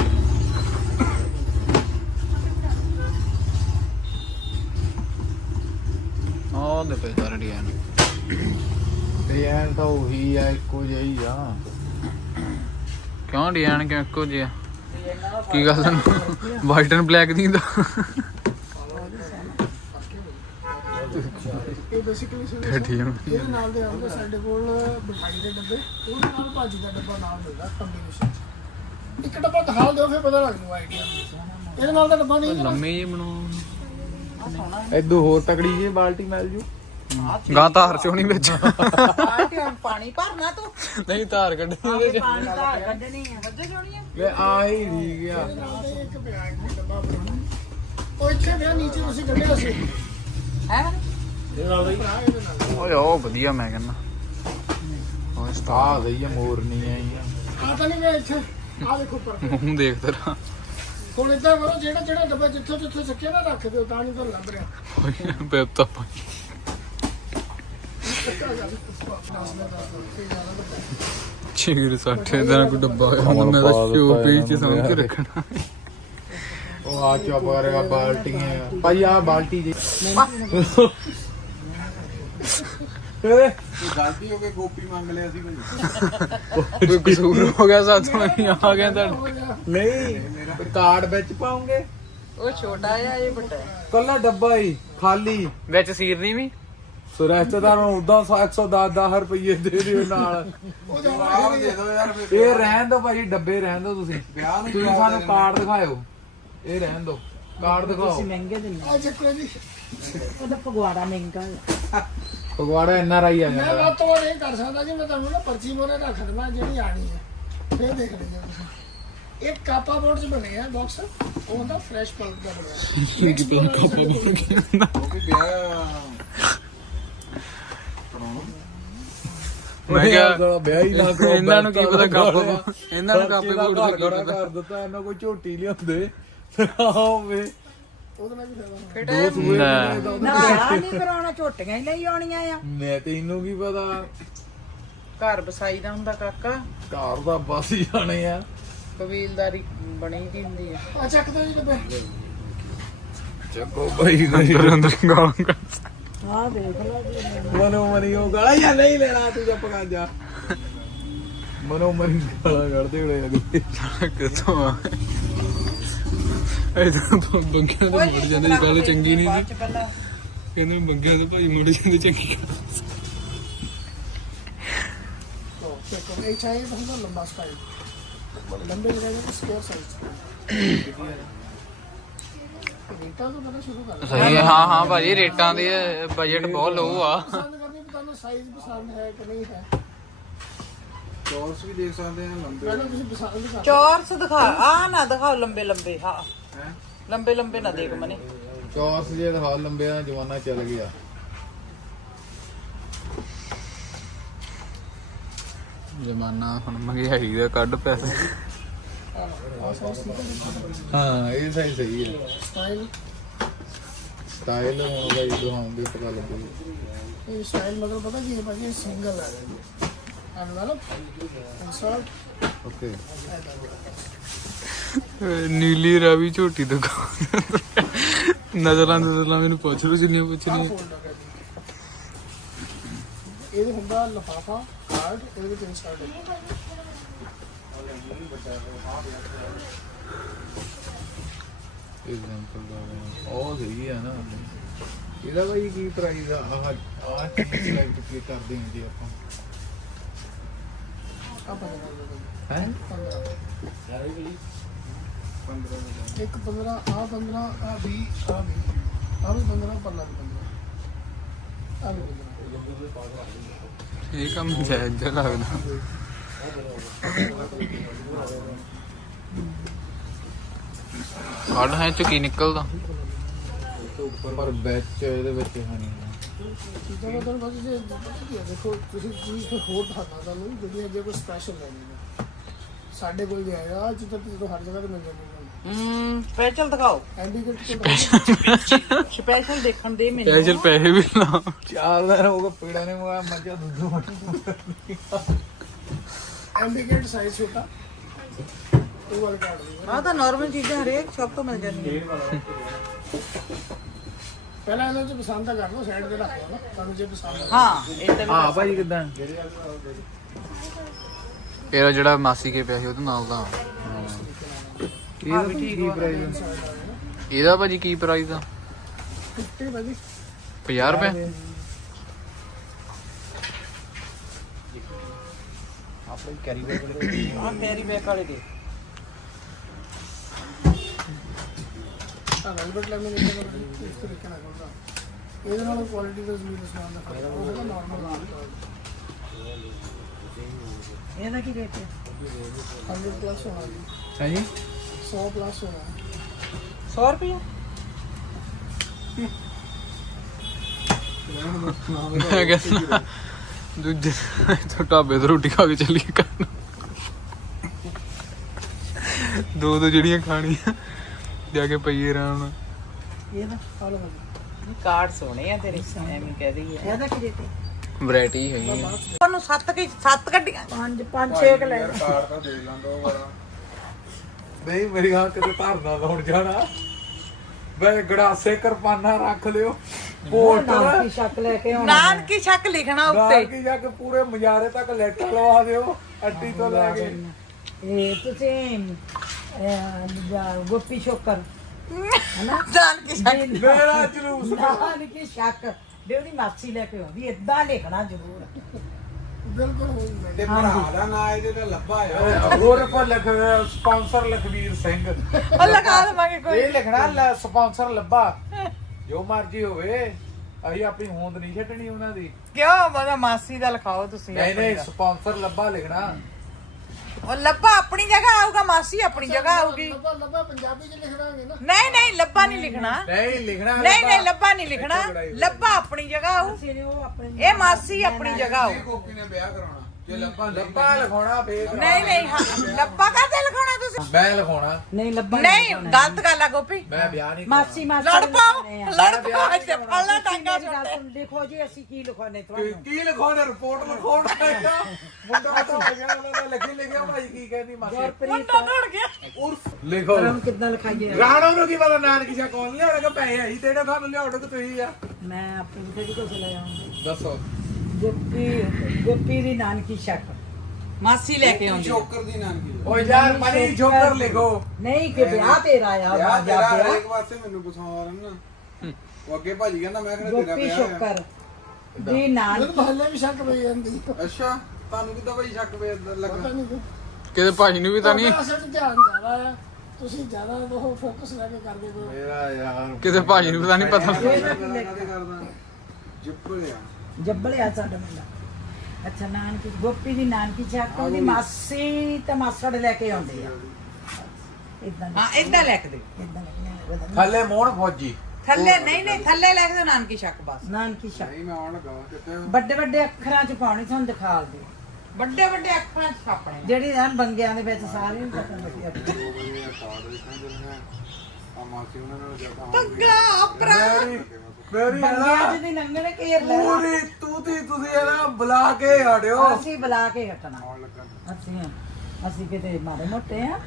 B: ਆਹ ਦੇ ਪੇ ਸਾਰੇ ਡਿਜ਼ਾਈਨ ਡਿਜ਼ਾਈਨ ਤਾਂ ਉਹੀ ਆ ਇੱਕੋ ਜਿਹਾ ਹੀ ਆ ਕਿਉਂ ਡਿਜ਼ਾਈਨ ਕਿਉਂ ਇੱਕੋ ਜਿਹਾ ਕੀ ਗੱਲ ਤੈਨੂੰ ਵਾਈਟ ਐਂਡ ਬਲੈਕ ਦੀ ਦਾ
E: ਇਹ ਬੇਸਿਕਲੀ
B: ਠੀਕ ਹੈ
E: ਇਹਦੇ ਨਾਲ ਦੇ ਆਉਂਦੇ ਸਾਡੇ ਕੋਲ ਮਿਠਾਈ ਦੇ ਡੱਬੇ ਉਹਦੇ ਨਾਲ ਭਾਜੀ ਦਾ ਡੱਬਾ ਨਾਲ ਮਿਲਦਾ ਕੰਬੀਨੇਸ਼ਨ ਇੱਕ ਡੱਬਾ ਦਿਖਾ ਦਿਓ ਫਿਰ ਪਤਾ ਲੱਗ ਜੂ ਆਈਡੀਆ ਇਹਦੇ ਨਾਲ ਦਾ ਡੱਬਾ ਨਹੀਂ ਹੈ
B: ਲੰਮੇ ਜਿਹੇ ਬਣਾਉ ਇਦੋਂ ਹੋਰ ਤਕੜੀ ਜਿਹੀ ਬਾਲਟੀ ਮਿਲ ਜੂ ਗਾਂ ਧਾਰ ਚੋਣੀ ਵਿੱਚ
C: ਬਾਲਟੀ ਹੁਣ ਪਾਣੀ ਭਰਨਾ ਤੂੰ
B: ਨਹੀਂ ਧਾਰ ਕੱਢਣੀ ਉਹਦੇ ਚ
D: ਪਾਣੀ ਧਾਰ ਕੱਢਣੀ ਆ।
C: ਵੱਜੇ ਜਾਣੀ ਆ
B: ਲੈ ਆ ਹੀ ਠੀਕ ਆ
E: ਇਹਦੇ ਨਾਲ ਦੇ ਇੱਕ ਪਿਆਜ਼ ਦਾ ਡੱਬਾ ਬਣਾਉਣਾ ਉਹ ਇੱਥੇ ਪਿਆ ਨੀਚੇ ਤੁਸੀਂ ਕੱਢਿਆ ਸੀ
C: ਹੈ ਮਨੀ
E: ਭਰਾ ਇਹਦੇ ਨਾਲ
B: ਓਏ ਉਹ ਵਧੀਆ ਮੈਂ ਕਹਿੰਦਾ ਉਹ ਸਟਾ ਗਈ ਆ ਮੋਰਨੀ ਆਈ ਆ
E: ਆ ਤਾਂ ਨਹੀਂ ਮੈਂ ਇੱਥੇ ਆ ਦੇਖੋ ਪਰ
B: ਮੂੰਹ ਦੇਖ ਤੇਰਾ
E: ਹੁਣ ਇਦਾਂ ਕਰੋ ਜਿਹੜਾ ਜਿਹੜਾ ਡੱਬਾ ਜਿੱਥੋਂ ਜਿੱਥੋਂ ਚੱਕਿਆ ਨਾ ਰੱਖ ਦਿਓ ਤਾਂ ਨਹੀਂ ਤੁਹਾਨੂੰ ਲੱਭ ਰਿਹਾ
B: ਬੇਪਤਾ ਚੀਰ ਸਾਠੇ ਦਾ ਕੋਈ ਡੱਬਾ ਹੋਇਆ ਹੁੰਦਾ ਮੈਂ ਤਾਂ ਸ਼ੋ ਪੇਜ ਚ ਸਮਝ ਕੇ ਰੱਖਣਾ ਉਹ ਆ ਚੁੱਪ ਕਰੇਗਾ ਬਾਲਟੀਆਂ ਭਾਈ ਆ ਬਾਲਟੀ ਜੀ
F: ਕੋਈ ਗਲਤੀ ਹੋ ਕੇ ਗੋਪੀ ਮੰਗ ਲਿਆ ਸੀ ਭਾਈ
B: ਕੋਈ ਕਸੂਰ ਹੋ ਗਿਆ ਸਾਥੋਂ ਹੀ ਆ ਗਿਆ ਤਾਂ ਨਹੀਂ ਕਾਰਡ ਵਿੱਚ ਪਾਉਂਗੇ
C: ਉਹ ਛੋਟਾ ਆ ਇਹ ਵੱਡਾ
B: ਕੱਲਾ ਡੱਬਾ ਹੀ ਖਾਲੀ ਵਿੱਚ ਸੀਰਨੀ ਵੀ ਸੋ ਰਿਸ਼ਤੇਦਾਰ ਨੂੰ ਉਦਾਂ ਇੱਕ ਸੌ ਦਸ ਰੁਪਏ ਦੇ ਦਿਓ ਨਾਲ
F: ਆਹ ਦੇ ਦਿਓ ਯਾਰ ਫਿਰ
B: ਇਹ ਰਹਿਣ ਦੋ ਭਾਈ ਡੱਬੇ ਰਹਿਣ ਦੋ ਤੁਸੀਂ
F: ਵਿਆਹ ਨੂੰ
B: ਤੁਸੀਂ ਸਾਨੂੰ ਕਾਰਡ ਦਿਖਾਇਓ ਇਹ ਰਹਿਣ ਦੋ ਕਾਰਡ ਦਿਖਾਓ
D: ਤੁਸੀਂ ਮਹਿੰਗੇ ਦਿੰਦੇ
E: ਆ ਚੱਕੋ ਜੀ
D: ਉਹਦਾ ਪਗਵਾੜਾ ਮਹਿੰਗਾ ਆ।
B: ਫਗਵਾੜਾ ਐਨ ਆਰ ਆਈ ਆ
E: ਮੈਂ
B: ਜਾਂਦਾ
E: ਵੱਧ ਤੋਂ ਵੱਧ ਇਹ ਕਰ ਸਕਦਾ ਜੀ ਮੈਂ ਤੁਹਾਨੂੰ ਨਾ ਪਰਚੀ ਮੋਰੇ ਰੱਖ ਦੇਣਾ ਜਿਹੜੀ ਆਣੀ ਹੈ ਫਿਰ ਦੇਖ ਲਈਓ ਤੁਸੀਂ ਇੱਕ ਕਾਪਾ ਬੋਰਡ 'ਚ ਬਣੇ ਆ ਬਾਕਸ ਉਹ ਹੁੰਦਾ ਫਰੈਸ਼ ਪਲਪ ਦਾ ਬਣਿਆ
B: ਕਿਤੇ ਕਾਪਾ ਬਣ ਕੇ
F: ਉਹ ਵੀ ਵਿਆਹ
B: ਮੈਂ ਕਿਹਾ ਵਿਆਹ ਹੀ ਨਾ ਕਰੋ ਇਹਨਾਂ ਨੂੰ ਕੀ ਪਤਾ ਕਾਪਾ ਇਹਨਾਂ ਨੂੰ ਕਾਪੇ ਬੋਰਡ ਦਾ ਕੀ ਪਤਾ
A: ਕਰ ਦਿੱਤਾ ਇਹਨਾਂ ਕੋਈ ਝੋਟੀ ਲਿਆਉਂਦੇ ਹੋਵੇ
E: ਉਹਦੇ ਨਾਲ ਵੀ ਫਾਇਦਾ
B: ਨਾ
D: ਨਾ ਆ ਨਹੀਂ ਕਰਾਉਣਾ ਝੋਟੀਆਂ ਹੀ ਲਈ ਆਉਣੀਆਂ ਆ।
A: ਮੈਂ ਤੈਨੂੰ ਕੀ ਪਤਾ
C: ਘਰ ਬਸਾਈ ਦਾ ਹੁੰਦਾ ਕਾਕਾ
A: ਘਰ ਦਾ ਬਸ ਹੀ ਜਾਣੇ ਆ
C: ਕਬੀਲਦਾਰੀ ਬਣੀ ਦੀ ਹੁੰਦੀ ਆ
E: ਆ ਚੱਕ ਦੋ ਜੀ ਡੱਬੇ
A: ਚੱਕੋ ਭਾਈ
B: ਅੰਦਰ ਅੰਦਰ ਗਾਲਾਂ ਕੱਢ
D: ਆ ਦੇਖ ਲਓ ਜੀ।
A: ਮਨੋ ਮਨੀ ਉਹ ਗਾਲਾਂ ਜਾਂ ਨਹੀਂ ਲੈਣਾ ਤੂੰ ਚੁੱਪ ਕਰ ਜਾ ਮਨੋ ਮਨੀ ਗਾਲਾਂ ਕੱਢਦੇ ਹੋਏ ਅਗਲੇ
B: ਕਿੱਥੋਂ ਆ ਇਦਾਂ ਤਾਂ ਬੰਗਿਆਂ ਤੋਂ ਮੁੜ ਜਾਂਦੇ ਸੀ, ਗੱਲ ਚੰਗੀ ਨਹੀਂ ਸੀ
C: ਪਹਿਲਾਂ
B: ਕਹਿੰਦੇ ਬੰਗਿਆਂ ਤੋਂ ਭਾਈ ਮੁੜ ਜਾਂਦੇ ਚੰਗੀ
E: तो देखो ये चाहिए तो हमको लंबा स्टाइल लंबे रहेगा तो स्क्वायर साइज ਰੇਟਾਂ ਤੋਂ ਪਹਿਲਾਂ ਸ਼ੁਰੂ ਕਰ
F: ਸਹੀ ਹੈ, ਹਾਂ ਹਾਂ ਭਾਜੀ ਰੇਟਾਂ ਦੇ ਬਜਟ ਬਹੁਤ ਲੋ ਆ।
E: ਪਸੰਦ ਕਰਨੀ ਵੀ ਤੁਹਾਨੂੰ ਸਾਈਜ਼ ਪਸੰਦ ਹੈ ਕਿ ਨਹੀਂ ਹੈ।
B: ਚੌਰਸ ਵੀ ਦੇਖ ਸਕਦੇ ਆ, ਲੰਬੇ
E: ਪਹਿਲਾਂ ਤੁਸੀਂ ਪਸੰਦ ਕਰ
D: ਚੌਰਸ ਦਿਖਾ ਆ ਨਾ ਦਿਖਾਓ ਲੰਬੇ ਲੰਬੇ ਹਾਂ
B: ਹੈ।
D: ਲੰਬੇ ਲੰਬੇ ਨਾ ਦੇਖ ਮਨੇ
B: ਚੌਰਸ ਜੇ ਦਿਖਾ ਲੰਬੇ ਦਾ ਜਮਾਨਾ ਚੱਲ ਗਿਆ।
F: ਜਮਾਨਾ ਹੁਣ ਮਹਿੰਗਾਈ ਦਾ ਕੱਢ ਪੈਸੇ।
B: ਹਾਂ ਇਹ ਸਹੀ ਸਹੀ ਹੈ।
E: ਸਟਾਈਲ
B: ਸਟਾਈਲ ਹੁਣ ਬਾਈ ਦਿਖਾਉਂਦੇ ਪਤਾ ਲੱਗੂ।
E: ਇਹ ਸਟਾਈਲ ਮਤਲਬ ਪਤਾ ਕੀ ਹੈ ਭਾਜੀ, ਸਿੰਗਲ ਹੈ ਐਨਵਲਪ ਇਨਸਰਟ
B: ਓਕੇ
F: ਨੀਲੀ ਰਾਵੀ ਝੋਟੀ ਦੁਕਾਨ ਨਜ਼ਰਾਂ ਨਜ਼ਰਾਂ ਮੈਨੂੰ ਪੁੱਛ ਲਓ ਜਿੰਨੀਆਂ ਪੁੱਛਣੀਆਂ।
E: ਇਹ ਹੁੰਦਾ ਲਫਾਫਾ ਕਾਰਡ, ਇਹਦੇ ਵਿੱਚ ਇਨਸਰਟ ਹੈ।
B: ਐਗਜ਼ਾਮਪਲ ਦਾ ਉਹ ਸਹੀ ਹੈ ਨਾ। ਇਹਦਾ ਬਾਈ ਕੀ ਪ੍ਰਾਈਸ ਆ? ਆਹ ਆਹ ਸਿਲੈਕਟ ਕਲਿੱਕ ਕਰਦੇ ਹਾਂ ਜੀ ਆਪਾਂ
E: ਆ ਪੰਦਰਾਂ
B: ਹੈ
E: ਇੱਕ ਪੰਦਰਾਂ ਆ ਪੰਦਰਾਂ ਆ ਵੀਹ ਆ ਵੀਹ ਆ ਵੀ ਪੰਦਰਾਂ ਪੱਲਾ ਵੀ ਪੰਦਰਾਂ ਆ ਵੀ ਪੰਦਰਾਂ।
F: ਇਹ ਕੰਮ ਜਾਇਜ਼ ਜਿਹਾ ਲੱਗਦਾ। ਕੱਢ ਹੈ ਚ ਕੀ ਨਿਕਲਦਾ?
B: ਪਰ ਵਿੱਚ ਇਹਦੇ ਵਿੱਚ ਹੈ ਨਹੀਂ।
E: ਚੀਜ਼ਾਂ ਦਾ ਤੁਹਾਨੂੰ ਬਸ ਜੇ ਪਤਾ ਕੀ ਹੈ, ਦੇਖੋ ਤੁਸੀਂ ਚੀਜ਼ ਤੇ ਹੋਰ ਦਿਖਾਉਣਾ ਤੁਹਾਨੂੰ ਜਿਹੜੀ ਅੱਗੇ ਕੋਈ ਸਪੈਸ਼ਲ ਲੈਣੀ ਹੈ। ਸਾਡੇ ਕੋਲ ਵੀ ਆਇਆ ਆ ਚੀਜ਼ਾਂ ਤੇ ਹਰ ਜਗ੍ਹਾ ਤੇ ਮਿਲ ਜਾਂਦੀਆਂ।
D: ਹੂੰ ਸਪੈਸ਼ਲ ਦਿਖਾਓ
E: ਐਂਡੀਕੇਟ ਤੋਂ
D: ਸਪੈਸ਼ਲ ਦੇਖਣ ਦੇ ਮੈਨੂੰ
F: ਸਪੈਸ਼ਲ ਪੈਸੇ ਵੀ ਲਾ।
B: ਚਾਰ ਦਿਨ ਹੋ ਗਏ ਪੀੜਾ ਨੇ ਮਗਾ ਮੱਝਾਂ ਦੁੱਧ ਵੰਡੀ।
E: ਐਂਡੀਕੇਟ ਸਾਈਜ਼ ਛੋਟਾ ਉਹ ਵਾਲਾ ਕਾਰਡ ਦੀ
D: ਆਹ ਤਾਂ ਨਾਰਮਲ ਚੀਜ਼ਾਂ ਹਰੇਕ ਸ਼ੌਪ ਤੋਂ ਮਿਲ ਜਾਂਦੀਆਂ।
E: ਪਹਿਲਾਂ ਇਹਨਾਂ ਚ ਪਸੰਦ ਤਾਂ ਕਰ ਲਓ, ਸਾਈਡ ਤੇ ਰੱਖ ਲਓ ਨਾ ਤੁਹਾਨੂੰ ਜੇ ਪਸੰਦ ਆ।
D: ਹਾਂ ਇਹ ਤਾਂ ਵੀ
B: ਹਾਂ ਭਾਈ ਕਿਦਾਂ?
F: ਇਹਦਾ ਜਿਹੜਾ ਮਾਸੀ ਕੇ ਪਿਆ ਸੀ ਉਹਦੇ ਨਾਲ ਦਾ।
B: ਇਹ ਵੀ ਠੀਕ ਕੀ ਪ੍ਰਾਈਸ?
F: ਇਹਦਾ ਭਾਜੀ ਕੀ ਪ੍ਰਾਈਸ ਆ?
E: ਫਿਫਟੀ ਭਾਜੀ
F: ਪੰਜਾਹ ਰੁਪਏ।
B: ਆਪੇ ਕੈਰੀ ਬੈਗ
D: ਆਹ ਕੈਰੀ ਬੈਗ ਵਾਲੇ ਦੇ
E: ਆ ਵੈਲਵਟ ਲੈਮੀਨੇਸ਼ਨ ਦਾ ਇਸ ਤਰੀਕੇ ਨਾਲ ਹੁੰਦਾ। ਇਹਦੇ ਨਾਲ ਕੁਆਲਿਟੀ ਦਾ ਜ਼ਮੀਨ ਅਸਮਾਨ ਦਾ ਫਰਕ ਹੈ। ਉਹ ਹੈਗਾ ਨਾਰਮਲ
D: ਇਹਦਾ ਕੀ ਰੇਟ ਹੈ?
E: ਹੰਡਰਡ ਪਲੱਸ ਹੋਣਾ ਜੀ,
B: ਹੈ ਜੀ।
E: ਸੌ ਪਲੱਸ ਹੋਣਾ।
D: ਸੌ ਰੁਪਏ
F: ਮੈਂ ਕਹਿੰਦਾ ਦੂਜੇ ਤੋਂ ਢਾਬੇ ਤੋਂ ਰੋਟੀ ਖਾ ਕੇ ਚੱਲੀਏ ਕਰਨ। ਦੋ ਦੋ ਜਿਹੜੀਆਂ ਖਾਣੀਆਂ ਜਾ ਕੇ ਪਈਏ ਆਰਾਮ ਨਾਲ।
D: ਇਹਦਾ
E: ਹਾਲੋ ਭਾਜੀ
D: ਕਾਰਡ ਸੋਹਣੇ ਆ ਤੇਰੇ ਐਵੇਂ ਕਹਿ ਰਹੀ ਹੈ। ਇਹਦਾ ਕੀ ਰੇਟ ਹੈ?
F: ਵੈਰਾਈਟੀ ਹੈਗੀ ਆ।
D: ਤੁਹਾਨੂੰ ਸੱਤ ਕੀ ਸੱਤ ਗੱਡੀਆਂ ਪੰਜ ਪੰਜ ਛੇ ਕ ਲੈ
B: ਯਾਰ ਕਾਰ ਤਾਂ ਦੇ ਲਾਂਗਾ ਉਹ ਵਾਲਾ। ਨਹੀਂ ਮੇਰੀ ਹਾਂ ਕਿਤੇ ਧਰਨਾ ਲਾਉਣ ਜਾਣਾ। ਬਈ ਗੜਾਸੇ ਕਿਰਪਾਨਾਂ ਰੱਖ ਲਿਓ। ਪੋਸਟਰ
D: ਸ਼ੱਕ ਲੈ ਕੇ ਆਉਣਾ ਨਾਨਕੀ ਸ਼ੱਕ ਲਿਖਣਾ ਉੱਤੇ
B: ਕੀ ਜਾ ਕੇ ਪੂਰੇ ਮਜਾਰੇ ਤੱਕ ਲੈਟਰ ਲਵਾ ਦਿਓ ਅੱਡੀ ਤੋਂ ਲੈ ਕੇ।
D: ਇਹ ਤੁਸੀਂ ਗੋਪੀ ਸ਼ੋਕਰ ਹਨਾ ਨਾਨਕੀ ਸ਼ੱਕ
B: ਮੇਰਾ ਜਲੂਸ
D: ਨਾਨਕੀ ਸ਼ੱਕ ਵੀ ਉਹਦੀ ਮਾਸੀ ਲੈ ਕੇ ਆਉਂਦੀ ਏਦਾਂ ਲਿਖਣਾ ਜ਼ਰੂਰ
E: ਬਿਲਕੁਲ ਹੋਈ ਮੈਂ
B: ਤੇ ਭਰਾ ਦਾ ਨਾਂ ਇਹਦੇ ਤੇ ਲੱਭਾ ਆ। ਹੋਰ ਪਰ ਲਿਖ ਸਪਾਂਸਰ ਲਖਵੀਰ ਸਿੰਘ।
D: ਉਹ ਲਗਾ ਦੇਵਾਂਗੇ ਕੋਈ
B: ਇਹ ਲਿਖਣਾ ਸਪਾਂਸਰ ਲੱਭਾ ਜੋ ਮਰਜੀ ਹੋਵੇ। ਅਸੀਂ ਆਪਣੀ ਹੋਂਦ ਨਹੀਂ ਛੱਡਣੀ ਉਹਨਾਂ ਦੀ।
D: ਕਿਉਂ ਮਤਲਬ ਮਾਸੀ ਦਾ ਲਿਖਾਓ ਤੁਸੀਂ
B: ਨਹੀਂ ਨਹੀਂ ਸਪਾਂਸਰ ਲੱਭਾ ਲਿਖਣਾ।
D: ਉਹ ਲੱਭਾ ਆਪਣੀ ਜਗ੍ਹਾ ਆਊਗਾ ਮਾਸੀ ਆਪਣੀ ਜਗ੍ਹਾ ਆਊਗੀ
E: ਲੱਭਾ ਲੱਭਾ ਪੰਜਾਬੀ ਚ ਲਿਖਣਾਗੇ ਨਾ।
D: ਨਹੀਂ ਨਹੀਂ ਲੱਭਾ ਨਹੀਂ ਲਿਖਣਾ
B: ਨਹੀਂ ਲਿਖਣਾ
D: ਨਹੀਂ ਨਹੀਂ ਲੱਭਾ ਨਹੀਂ ਲਿਖਣਾ ਲੱਭਾ ਆਪਣੀ ਜਗ੍ਹਾ ਆਊ ਇਹ ਮਾਸੀ ਆਪਣੀ ਜਗ੍ਹਾ ਆਊ
B: ਗੋਪੀ ਨੇ ਵਿਆਹ ਕਰਾਉਣਾ ਜੇ ਲੱਭਾ ਲੱਭਾ ਲਿਖਾਉਣਾ ਫੇਰ
D: ਨਹੀਂ ਨਹੀਂ ਹਾਂ, ਲੱਭਾ ਕਾਹਤੇ ਲਿਖਾਉਣਾ ਤੁਸੀਂ
B: ਮੈਂ ਲਿਖਾਉਣਾ।
D: ਨਹੀਂ ਲੱਭਾ ਨਹੀਂ ਗਲਤ ਗੱਲ ਆ ਗੋਪੀ
B: ਮੈਂ ਵਿਆਹ ਨਹੀਂ
D: ਮਾਸੀ ਮਾਸੀ ਲੜ ਪਾਓ ਲੜ ਪਾਓ ਇੱਥੇ ਫੜਨਾ ਟਾਂਗਾ ਲਿਖੋ ਜੀ ਅਸੀਂ ਕੀ ਲਿਖਾਉਣੇ ਤੁਹਾਨੂੰ
B: ਕੀ ਲਿਖਾਉਣਾ? ਰਿਪੋਰਟ ਲਿਖਾਉਣਾ ਹੈਗਾ। ਮੁੰਡਾ ਤਾਂ ਹੋ ਗਿਆ ਉਹਨਾਂ ਦਾ ਲਿਖੀ ਲਿਖਿਆ ਭਾਈ ਕੀ ਕਹਿੰਦੀ ਮਾਸੀ
D: ਮੁੰਡਾ ਦੌੜ ਗਿਆ
B: ਉਰਫ ਲਿਖੋ।
D: ਕਿੱਦਾਂ ਲਿਖਾਈਏ
B: ਰਾਣੋ ਨੂੰ ਕੀ ਪਤਾ ਨਾਨਕੀ ਸ਼ਾ ਕੌਣ ਲਿਆਉਣਗੇ? ਪੈਸੇ ਆਈ ਤੇਰੇ ਤੁਹਾਨੂੰ ਲਿਆਉਣਗੇ ਤੁਸੀਂ ਆ।
D: ਮੈਂ ਆਪਣੀ ਬਥੇਰੀ ਕੁਛ ਲੈ ਆਉਂਗੀ
B: ਦੱਸੋ।
D: ਗੋਪੀ ਗੋਪੀ ਦੀ ਨਾਨਕੀ ਸ਼ੱਕ ਮਾਸੀ ਲੈ ਕੇ ਆਉਂਦੀ
A: ਜੋਕਰ ਦੀ ਨਾਨਕੀ
B: ਓ ਯਾਰ ਮਨੀ ਜੋਕਰ ਲਿਖੋ।
D: ਨਹੀਂ ਕਿ ਵਿਆਹ ਤੇਰਾ ਆ
A: ਯਾਰ
D: ਵਿਆਹ
A: ਤੇਰਾ
D: ਤੇਰਾ
A: ਇੱਕ ਪਾਸੇ ਮੈਨੂੰ ਪਸੰਦ ਆ ਨਾ। ਉਹ ਅੱਗੇ ਭਾਜੀ ਕਹਿੰਦਾ ਮੈਂ ਕਿਹੜਾ ਤੇਰਾ
D: ਗੋਪੀ
A: ਵਿਆਹ
D: ਸ਼ੋਕਰ ਦੀ ਨਾਨਕੀ
E: ਮੈਨੂੰ ਮਹੱਲੇ ਵੀ ਸ਼ੱਕ ਪਈ ਜਾਂਦੀ ਪਤਾ
A: ਅੱਛਾ ਤੁਹਾਨੂੰ ਕਿੱਦਾਂ ਭਾਈ ਸ਼ੱਕ ਵੇ ਲੱਗਾ
E: ਨਹੀਂ
F: ਕਿਤੇ ਭਾਜੀ ਨੂੰ ਵੀ ਤਾਂ ਨਹੀਂ
E: ਅਸਲ ਚ ਧਿਆਨ ਜ਼ਿਆਦਾ ਆ ਤੁਸੀਂ ਜ਼ਿਆਦਾ ਉਹ ਫੋਕਸ ਲੈ ਕੇ ਕਰਦੇ ਹੋ।
B: ਮੇਰਾ ਯਾਰ
G: ਕਿਸੇ ਭਾਜੀ ਨੂੰ ਪਤਾ ਨਹੀਂ ਪਤਾ
B: ਕਰਦਾ ਜਿੱਪਲਿਆ
D: ਜੱਬਲਿਆ ਸਾਡਾ ਮੁੰਡਾ। ਅੱਛਾ ਨਾਨਕੀ ਗੋਪੀ ਦੀ ਨਾਨਕੀ ਚੱਕ ਉਹਦੀ ਮਾਸੀ ਤੇ ਮਾਸੜ ਲੈ ਕੇ ਆਉਂਦੇ ਆ ਇਦਾਂ
C: ਹਾਂ ਇਦਾਂ ਲੈ ਕੇ ਦੇ
D: ਇਦਾਂ ਲੱਗਣਾ
B: ਥੱਲੇ ਮੋਹਣ ਫੌਜੀ
C: ਥੱਲੇ ਨਹੀਂ ਨਹੀਂ ਥੱਲੇ ਲੈ ਕੇ ਦੇ ਨਾਨਕੀ ਸ਼ੱਕ ਬਸ
D: ਨਾਨਕੀ ਚੱਕ
B: ਨਹੀਂ ਮੈਂ ਆਉਣ ਲੱਗਾ ਕਿਤੇ
D: ਵੱਡੇ ਵੱਡੇ ਅੱਖਰਾਂ ਚ ਪਾਉਣੀ ਤੁਹਾਨੂੰ ਦਿਖਾ ਦੇ
C: ਵੱਡੇ ਵੱਡੇ ਅੱਖਰਾਂ 'ਚ ਛਾਪਣੇ
D: ਜਿਹੜੀ ਨਾ ਬੰਗਿਆਂ ਦੇ ਵਿੱਚ ਸਾਰੇ ਨੂੰ ਪਤਾ ਲੱਗਿਆ
B: ਆ ਮਾਸੀ ਉਹਨਾਂ ਨਾਲ ਜਾਂਦਾ
C: ਪੱਗਾ ਆਪਰਾ
B: ਮੇਰੀ ਮੇਰੀ
D: ਬੰਗਿਆਂ
B: ਇਹਦਾ
D: ਚ ਦੀ ਨੰਗਣੇ ਘੇਰ ਲੈ
B: ਪੂਰੀ ਤੂਤੀ ਤੁਸੀਂ ਇਹਦਾ ਬੁਲਾ ਕੇ ਹਟਿਓ
D: ਅਸੀਂ ਬੁਲਾ ਕੇ ਹਟਣਾ
B: ਆਉਣ ਲੱਗਾ
D: ਅਸੀਂ ਅਸੀਂ ਕਿਤੇ ਮਾਰੇ ਮੋਟੇ ਆ